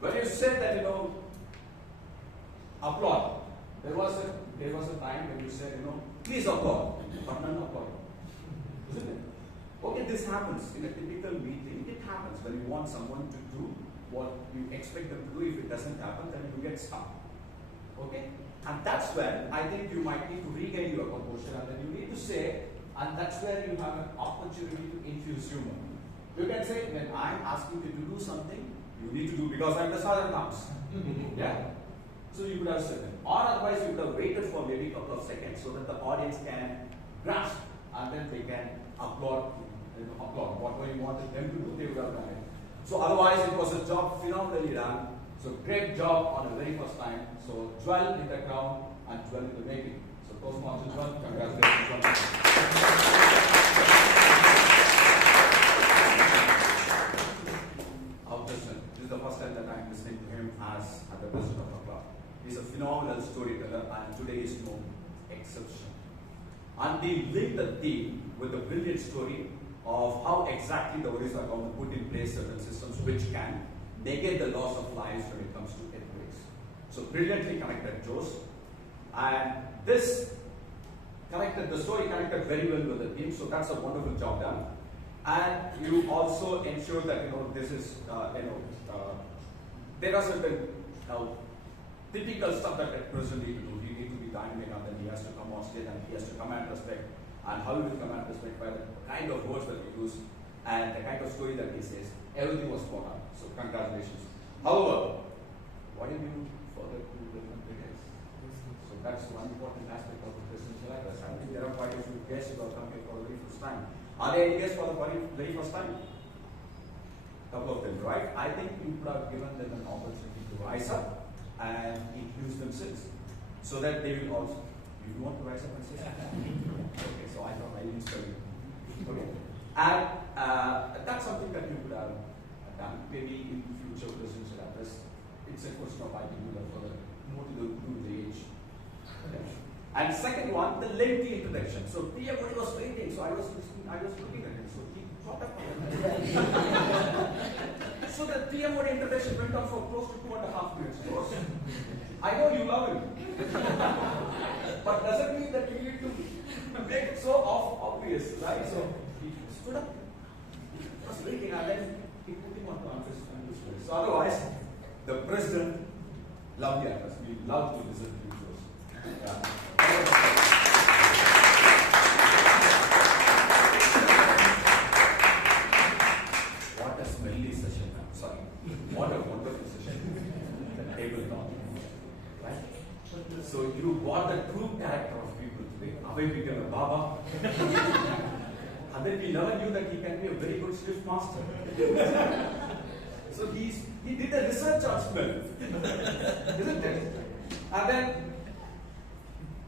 When you said that, applaud, there was a time when you said, please applaud, but none applaud. Isn't it? Okay, this happens in a typical meeting. It happens when you want someone to do what you expect them to do. If it doesn't happen, then you get stuck. Okay? And that's when I think you might need to regain your composure, and then you need to say, and that's where you have an opportunity to infuse humor. You can say, when I'm asking you to do something, you need to do because I'm the sergeant arms. Yeah? So you could have said that. Or otherwise you could have waited for maybe a couple of seconds so that the audience can grasp and then they can applaud. Whatever you wanted them to do, they would have done it. So otherwise it was a job phenomenally done. So great job on the very first time. So 12 in the ground and 12 in the making. So Toastmasters 12, congratulations. Our president, this is the first time that I am listening to him as the president of the club. He's a phenomenal storyteller and today is no exception. And they linked the theme with a brilliant story of how exactly the Odisha government put in place certain systems which can negate the loss of lives when it comes to earthquakes. So brilliantly connected Jose. And this connected, the story connected very well with the theme, so that's a wonderful job done. And you also ensure that, this is, there are certain typical stuff that a president needs to do. He needs to be dynamic and then he has to come on stage and he has to command respect. And how he will command respect by the kind of words that he uses and the kind of story that he says. Everything was spot on. So congratulations. However, what did you forget to remember the guests? So that's one important aspect of the presidential address. I think there are quite a few guests who are coming for the very first time. Are there any guests for the very first time? Couple of them, right? I think you could have given them an opportunity to rise up and introduce themselves so that they will also. You want to rise up and say something? Okay, so I thought I didn't study. Okay. And that's something that you could have done. Maybe in future presidential address, it's a question of I can do that further, more to do with the age. Okay. And second one, the lengthy introduction. So PM was waiting, so I was looking at him. So he thought up. So the PM introduction went on for close to 2.5 minutes. I know you love him. But doesn't mean that you need to make it so obvious, right? So he stood up, was waiting, and then he put him on this place. So otherwise, the president loved the address. We love to listen to you. Yeah. What a smelly session, I'm sorry. What a wonderful session. The table talk. Right? So you got the true character of people today. Abhay became a Baba. And then we never knew that he can be a very good swift master. So he did a research on smell. Isn't it? And then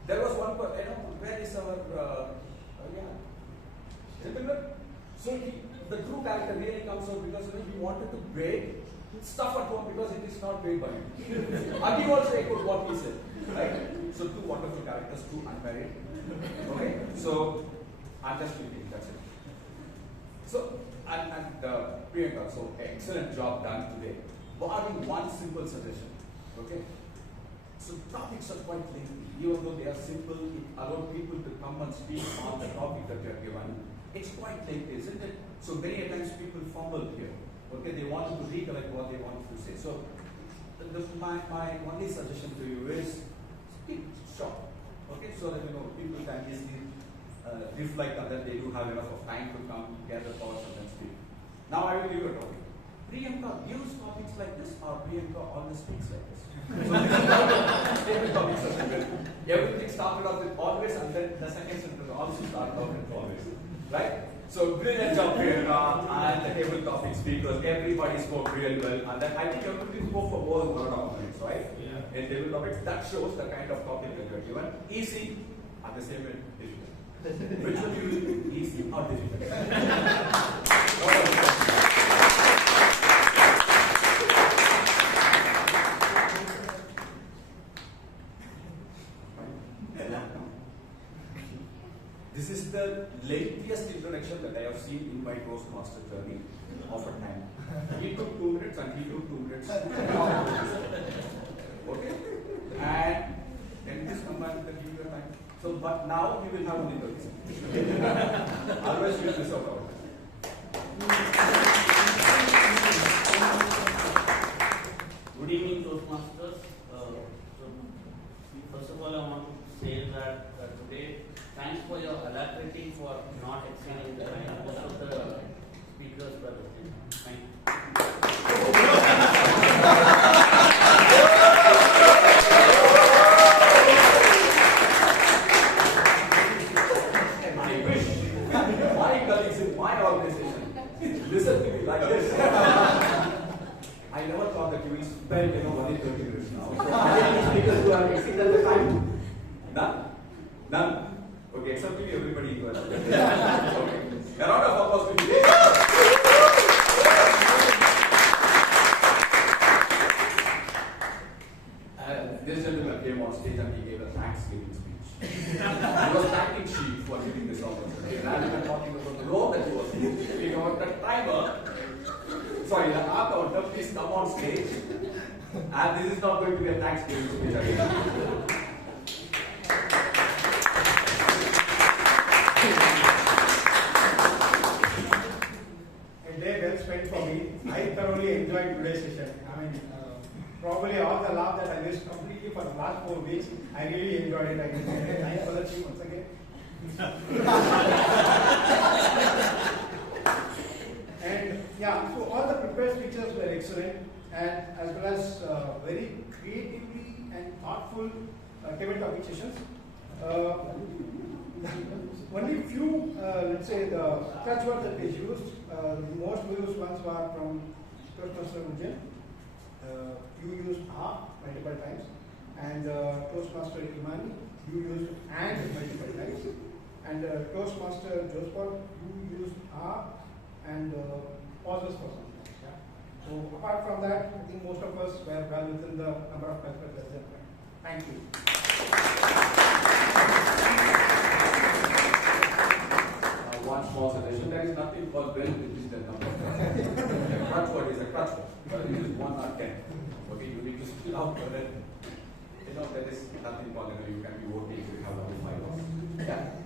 there was one, where is our, So the true character really comes out because he wanted to break stuff at home because it is not paid by him. And he also echoed what he said. Right? So two wonderful characters, two unmarried. Okay? So I'm just repeating, that's it. So and Priyanka, so excellent job done today. Barring one simple suggestion. Okay? So topics are quite lengthy. Even though they are simple, it allows people to come and speak on the topic that they are given. It's quite lengthy, isn't it? So many times people fumble here. Okay, they wanted to recollect what they wanted to say. So my only suggestion to you is keep short. Okay, so that people can easily reflect and that they do have enough of time to come, gather thoughts and then speak. Now I will give you a topic. Priyanka gives topics like this or Priyanka always speaks like this? Everything started off with always and then the second sentence also started off with always. Right? So brilliant job Priyanka and the table topic speakers. Everybody spoke really well and then I think everybody spoke for more than 1.5 minutes, right? Yeah. In table topics, that shows the kind of topic that you are given. Easy and the same way difficult. Which one you will easy or difficult? This is the latest introduction that I have seen in my Toastmaster journey of a time. He took 2 minutes and he took 2 minutes. Okay? And can you just combine the give your time? So, but now you will have only 30 seconds. Otherwise, you will miss out on Good evening, Toastmasters. First of all, I want to say that today, thanks for your alacrity for not exceeding the time. Most of the speakers were listening. Thank you. I wish my colleagues in my organization listen to me like this. I never thought that you will spend only 30 minutes now. So are there any speakers who have exceeded the time? None? None? Okay, except maybe everybody equal. Okay. A round of applause to Vijay. This gentleman came on stage and he gave a Thanksgiving speech. He was thanking Sheep for giving this opportunity. Rather than talking about the role that he was speaking about, the timer, sorry, the counter, please come on stage. And this is not going to be a Thanksgiving speech again. A day well spent for me. I thoroughly enjoyed today's session. I mean, probably all the laugh that I missed completely for the last 4 weeks, I really enjoyed it. I can say thanks for the team once again. And yeah, so all the prepared speeches were excellent, and as well as very creatively and thoughtful table topic sessions. Only few, let's say, the clutch words that we used, the most used ones were from Toastmaster Ujyant. You used multiple times, and Toastmaster Himani, you used and multiple times, and Toastmaster Jospal, you used and pauses for some times. Yeah? So apart from that, I think most of us were well within the number of times that were. Thank you. One small suggestion, there is nothing called well within the number. A crutch word is a crutch word, but it is 1 or 10. Okay, you need to spell out for that. There is nothing called, you can be voting if you have only 5 hours. Yeah.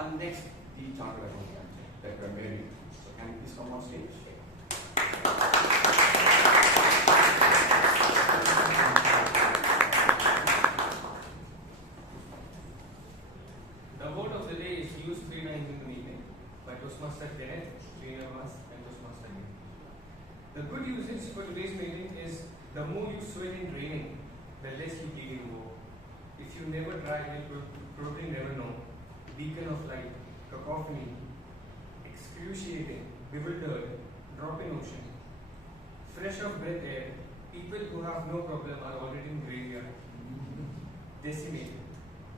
And next, the chartered accountant that we are married. So can you please come on stage? The word of the day is used 3 times in the meeting by Toastmaster Kenneth, Srinivas, and Toastmaster Abhay. The good usage for today's meeting is the more you sweat in training, the less you bleed in war. If you never try, you'll probably never know. Beacon of light, cacophony, excruciating, bewildered, drop in ocean. Fresh of breath air, people who have no problem are already in graveyard. Decimated.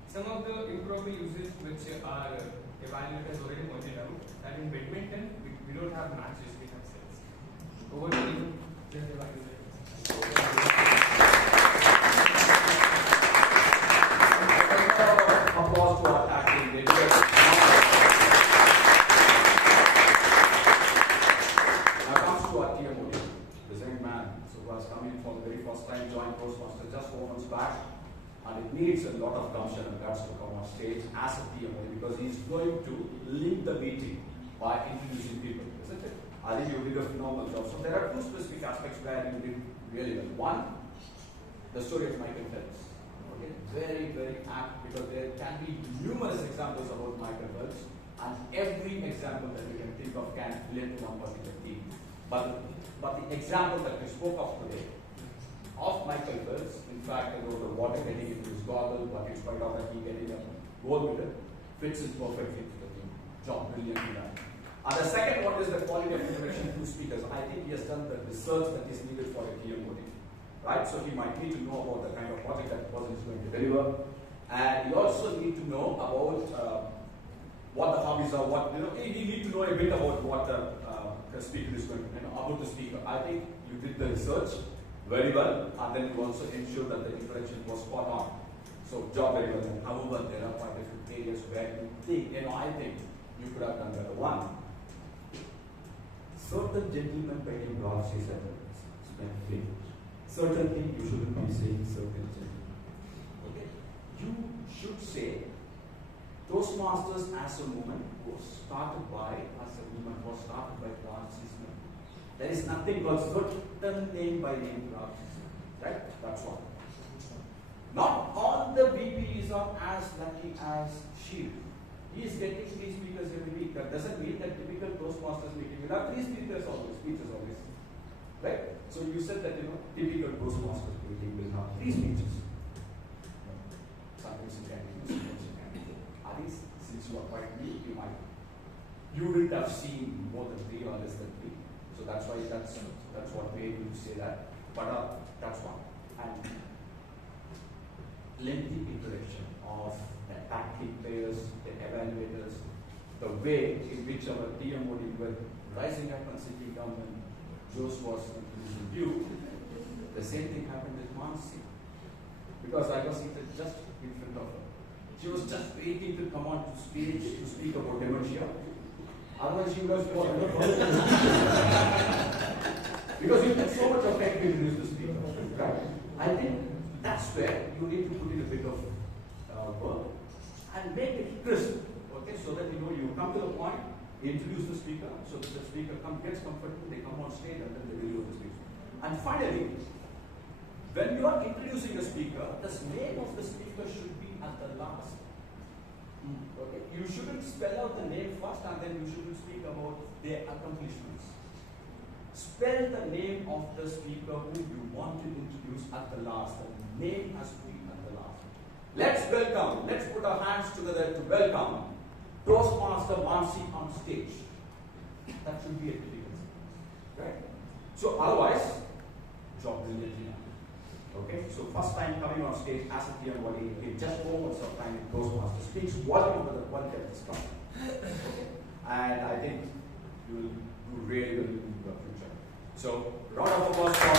Some of the improper uses which our evaluators already pointed out, that in badminton, we don't have matches, we have sets. Over to you, just evaluators. Applause to our acting. Now comes to our TMO, the young man who has come in for the very first time, joined Toastmasters just 4 months back. And it needs a lot of gumption and guts to come on stage as a TMO because he's going to lead the meeting by introducing people, isn't it? I think you did a phenomenal job. So there are 2 specific aspects where you did really well. One, the story of Michael Phelps. Okay, very, very apt because there can be numerous examples about Michael Phelps, and every example that you can think of can relate to one particular team. But the example that we spoke of today of Michael Phelps, in fact, there was the water getting into his goggle, but in spite of that, he getting a gold medal, fits in perfectly into the team. Job brilliantly done. And the second one is the quality of introduction to speakers. I think he has done the research that is needed for a TMO team. Right? So he might need to know about the kind of project that the person is going to deliver. And you also need to know about what the hobbies are, what, you need to know a bit about what the speaker is going to, about the speaker. I think you did the research very well, and then you also ensured that the introduction was spot on. So, job very well. However, there are quite a few areas where you think, I think you could have done better. One, certain gentlemen by name Rashi said, certainly you shouldn't be saying certain gentlemen. Okay? You should say Toastmasters as a movement was started by Rashi. There is nothing called certain name by name Rashi. Right? That's one. Not all the VPs are as lucky as she. He is getting 3 speakers every week. That doesn't mean that typical Toastmasters meeting will have 3 speakers always, speeches always. Right? So you said that typical Toastmasters meeting will have 3 speeches. Sometimes you can use, sometimes you can use. At least since you are quite new, you will have seen more than 3 or less than 3. So that's why that's what made you say that. But that's one. And lengthy introduction of the active players, the evaluators, the way in which our TMOD were rising up and sitting down when Jose was introducing you. The same thing happened with Mansi. Because I was seated just in front of her. She was just waiting to come on to stage to speak about dementia. Otherwise, she was because you get so much of time to introduce the speaker. Right? I think that's where you need to put in a bit of work and make it crisp. Okay, so that you come to the point, introduce the speaker, so that the speaker gets comfortable, they come on stage, and then they deliver the speech. And finally, when you are introducing a speaker, the name of the speaker should be at the last. Okay, you shouldn't spell out the name first, and then you shouldn't speak about their accomplishments. Spell the name of the speaker who you want to introduce at the last. The name has to be at the last. Let's put our hands together to welcome Toastmaster Mansi on stage. That should be a typical thing. Right? So otherwise, job brilliantly done. Okay? So first time coming on stage as a TMOD in just moments of time in Toastmaster speaks volume of the quality of this company. Okay? And I think you will do really well in your future. So, round of applause for how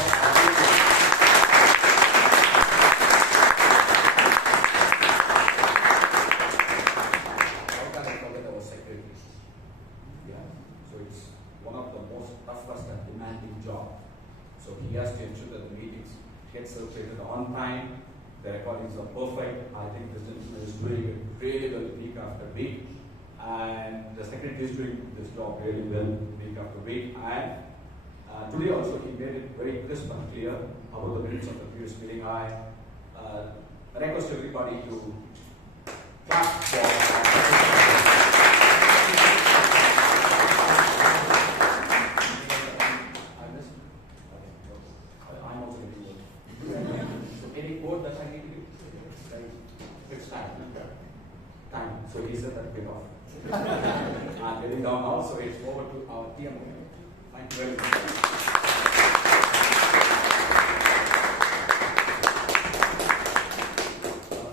can I forget our secretary? Yeah. So it's one of the most toughest and demanding job. So he has to ensure that the meetings get circulated on time, the recordings are perfect. I think this gentleman is doing it really well week after week. And the secretary is doing this job really well week after week. And today also he made it very crisp and clear about the minutes of the previous meeting. I request everybody to clap for I'm also getting work. So any code that I need to do? It's time. Time. So he said that bit off. I'm getting down now, so it's over to our TMO. Thank you very much.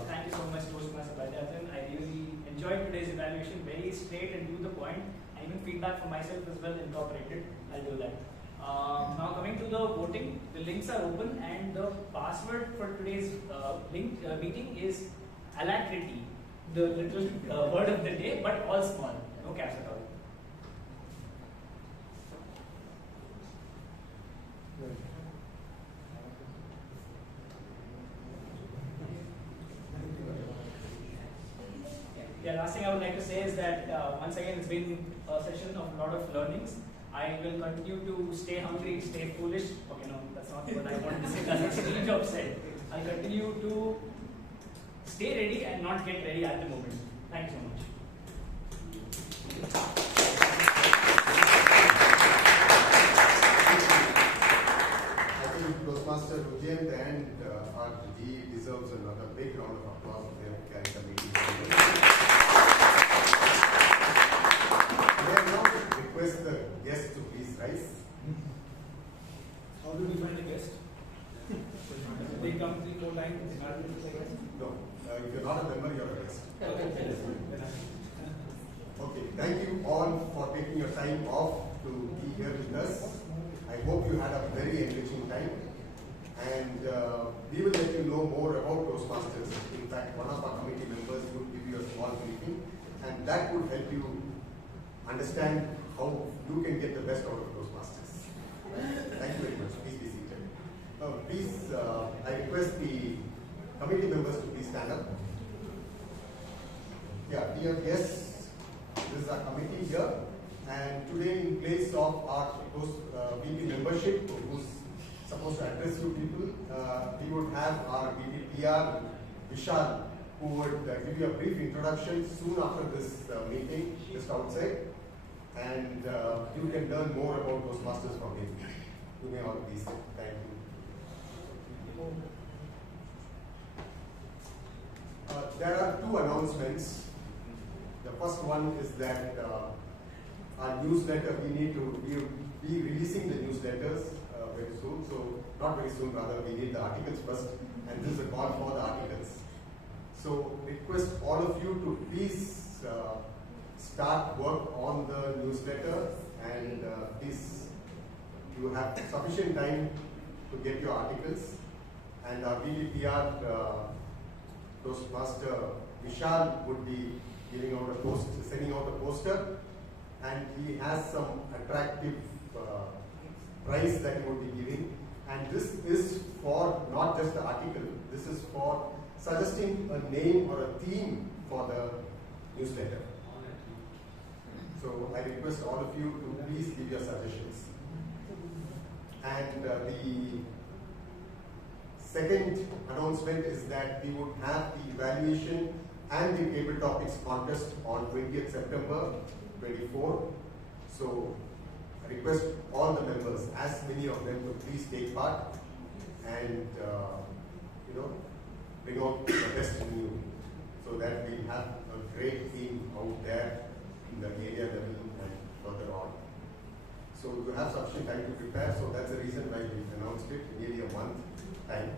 Thank you so much, Toastmaster Padmanathan. I really enjoyed today's evaluation, very straight and to the point. And even feedback for myself as well incorporated. I'll do that. Now coming to the voting, the links are open and the password for today's meeting is alacrity, the little word of the day, but all small, no caps at all. Yeah, last thing I would like to say is that once again it's been a session of a lot of learnings. I will continue to stay hungry, stay foolish. Okay, no, that's not what I wanted to say. That's what Steve Jobs said. I'll continue to stay ready and not get ready at the moment. Thank you so much. I think Toastmaster Ujyant and our G deserves another big round of applause for their carrying the meeting. May I now request the guests to please rise? How do we find a guest? They come 3-4 times. No. If you're not at the all for taking your time off to be here with us. I hope you had a very enriching time. And we will let you know more about Toastmasters. In fact, one of our committee members will give you a small briefing, and that would help you understand how you can get the best out of Toastmasters. Thank you very much. Please be seated. Please, I request the committee members to please stand up. Yeah, dear guests, this is our committee here, and today in place of our VP membership, who's supposed to address you people, we would have our VP PR, Vishal, who would give you a brief introduction soon after this meeting, just outside, and you can learn more about Toastmasters from him. You may all please sit. Thank you. There are two announcements. The first one is that our newsletter, we'll be releasing the newsletters very soon. So, not very soon, rather, we need the articles first, and this is a call for the articles. So, request all of you to please start work on the newsletter, and please, you have sufficient time to get your articles. And our VDPR Toastmaster Vishal would be sending out a poster, and he has some attractive prize that he would be giving. And this is for not just the article, this is for suggesting a name or a theme for the newsletter. So I request all of you to please give your suggestions. And the second announcement is that we would have the evaluation and the table topics contest on 20th September 24. So I request all the members, as many of them, to please take part and bring out the best in you, so that we have a great team out there in the area level and further on. So you have sufficient time to prepare, so that's the reason why we announced it nearly a month time.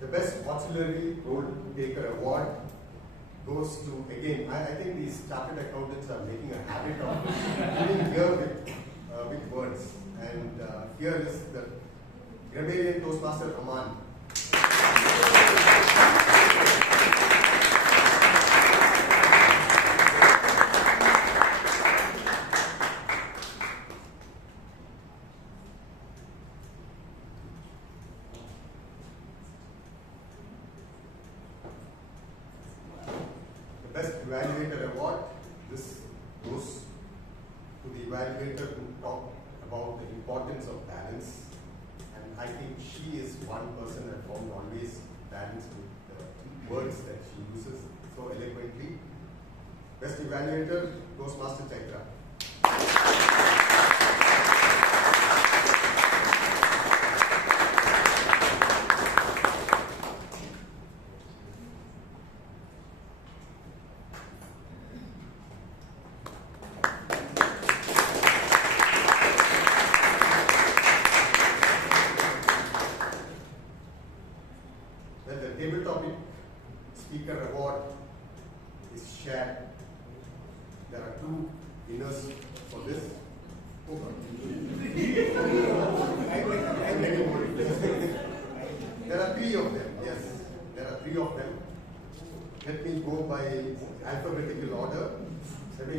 The Best Auxiliary Role Taker Award goes to, again, I think these chartered accountants are making a habit of giving here with words. And here is the Grammarian Toastmaster Aman. Best Evaluator Award. This goes to the evaluator who talked about the importance of balance, and I think she is one person that found always balance with the words that she uses so eloquently. Best Evaluator, Toastmaster Chaitra.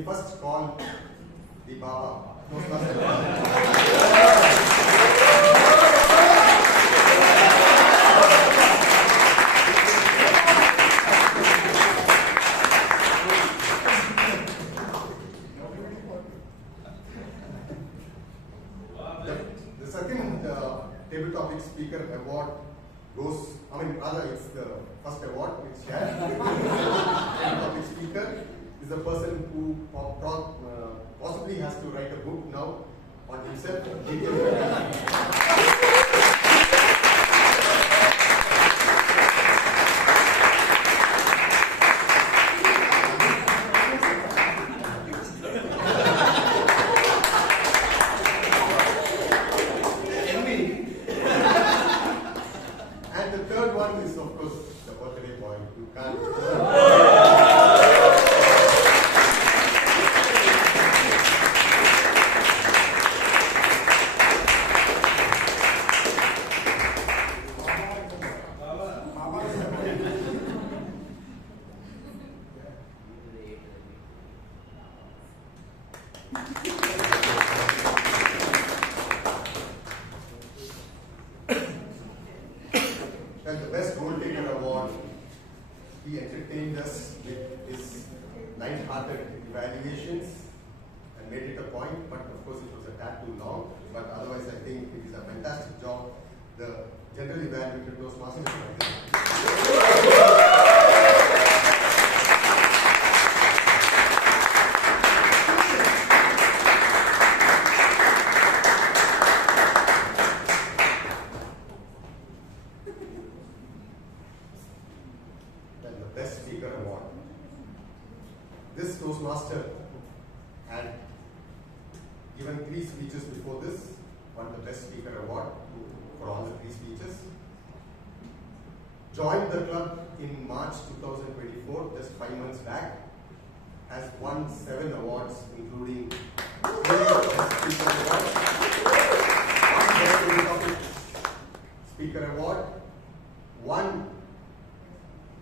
First call the Baba. The second table topic speaker award goes, it's the first award which shared. Table topic speaker is the person who possibly has to write a book now on himself. that too long. But otherwise, I think it is a fantastic job. The generally valued Toastmasters right there. This Toastmaster had given 3 speeches before this, won the Best Speaker Award for all the 3 speeches. Joined the club in March 2024, just 5 months back. Has won 7 awards, including 3 Best Speaker Awards, 1 Best Speaker Award, 1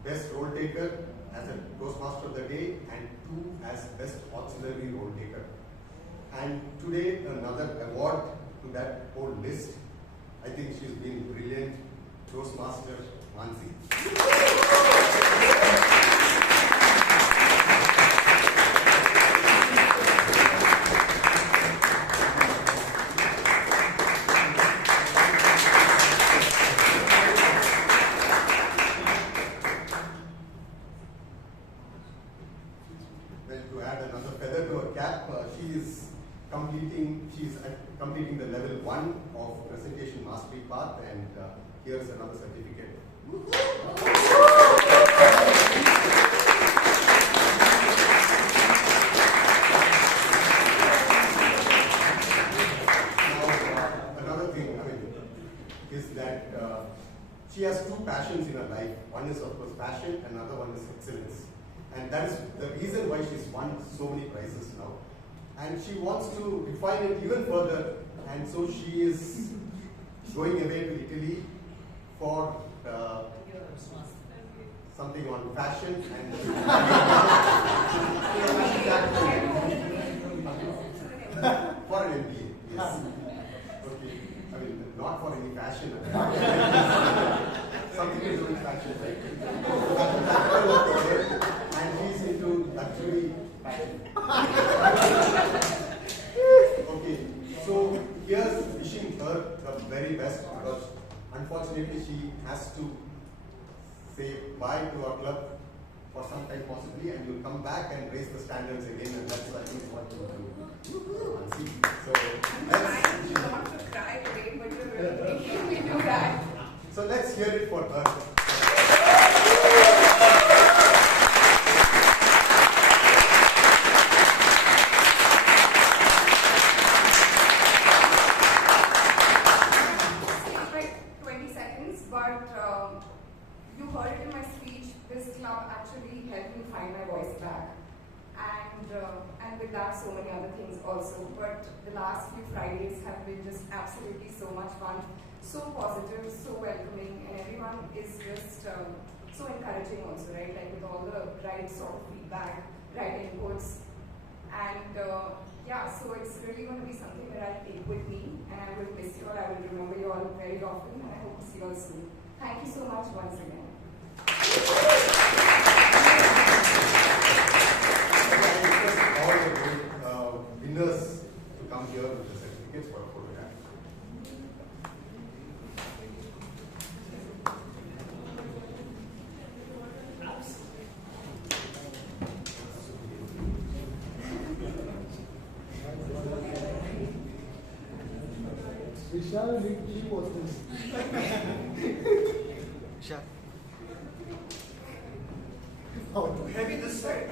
Best Role Taker as a Toastmaster of the Day, and 2 as Best Auxiliary Role Taker. And today another award to that whole list. I think she's been brilliant. Toastmaster Mansi. Completing the level 1 of presentation mastery path, and here's another certificate. Now, another thing, is that she has 2 passions in her life. One is, of course, passion, and another one is excellence. And that is the reason why she's won so many prizes now. And she wants to refine it even further, and so she is going away to Italy for something on fashion and for an MBA, yes. Okay, not for any fashion. Something to do with fashion, right? And she's into luxury fashion. Okay, so here's wishing her the very best, because unfortunately she has to say bye to our club for some time possibly, and you'll come back and raise the standards again, and that's I think what you do. Mansi. So let's not to cry today, but you're really making me do that. So let's hear it for her. With that, so many other things also. But the last few Fridays have been just absolutely so much fun, so positive, so welcoming, and everyone is just so encouraging also, right? Like with all the right sort of feedback, right inputs, and yeah, so it's really going to be something that I'll take with me, and I will miss you all. I will remember you all very often, and I hope to see you all soon. Thank you so much once again. Winners to come here with the certificates for a photograph. Vishal, she was this. Vishal. Oh, too heavy this side.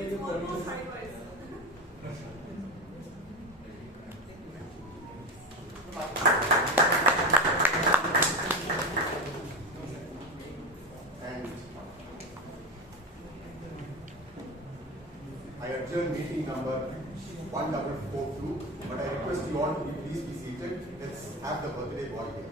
It's almost sideways. And I adjourn meeting number 1442, but I request you all to please be seated. Let's have the birthday boy here.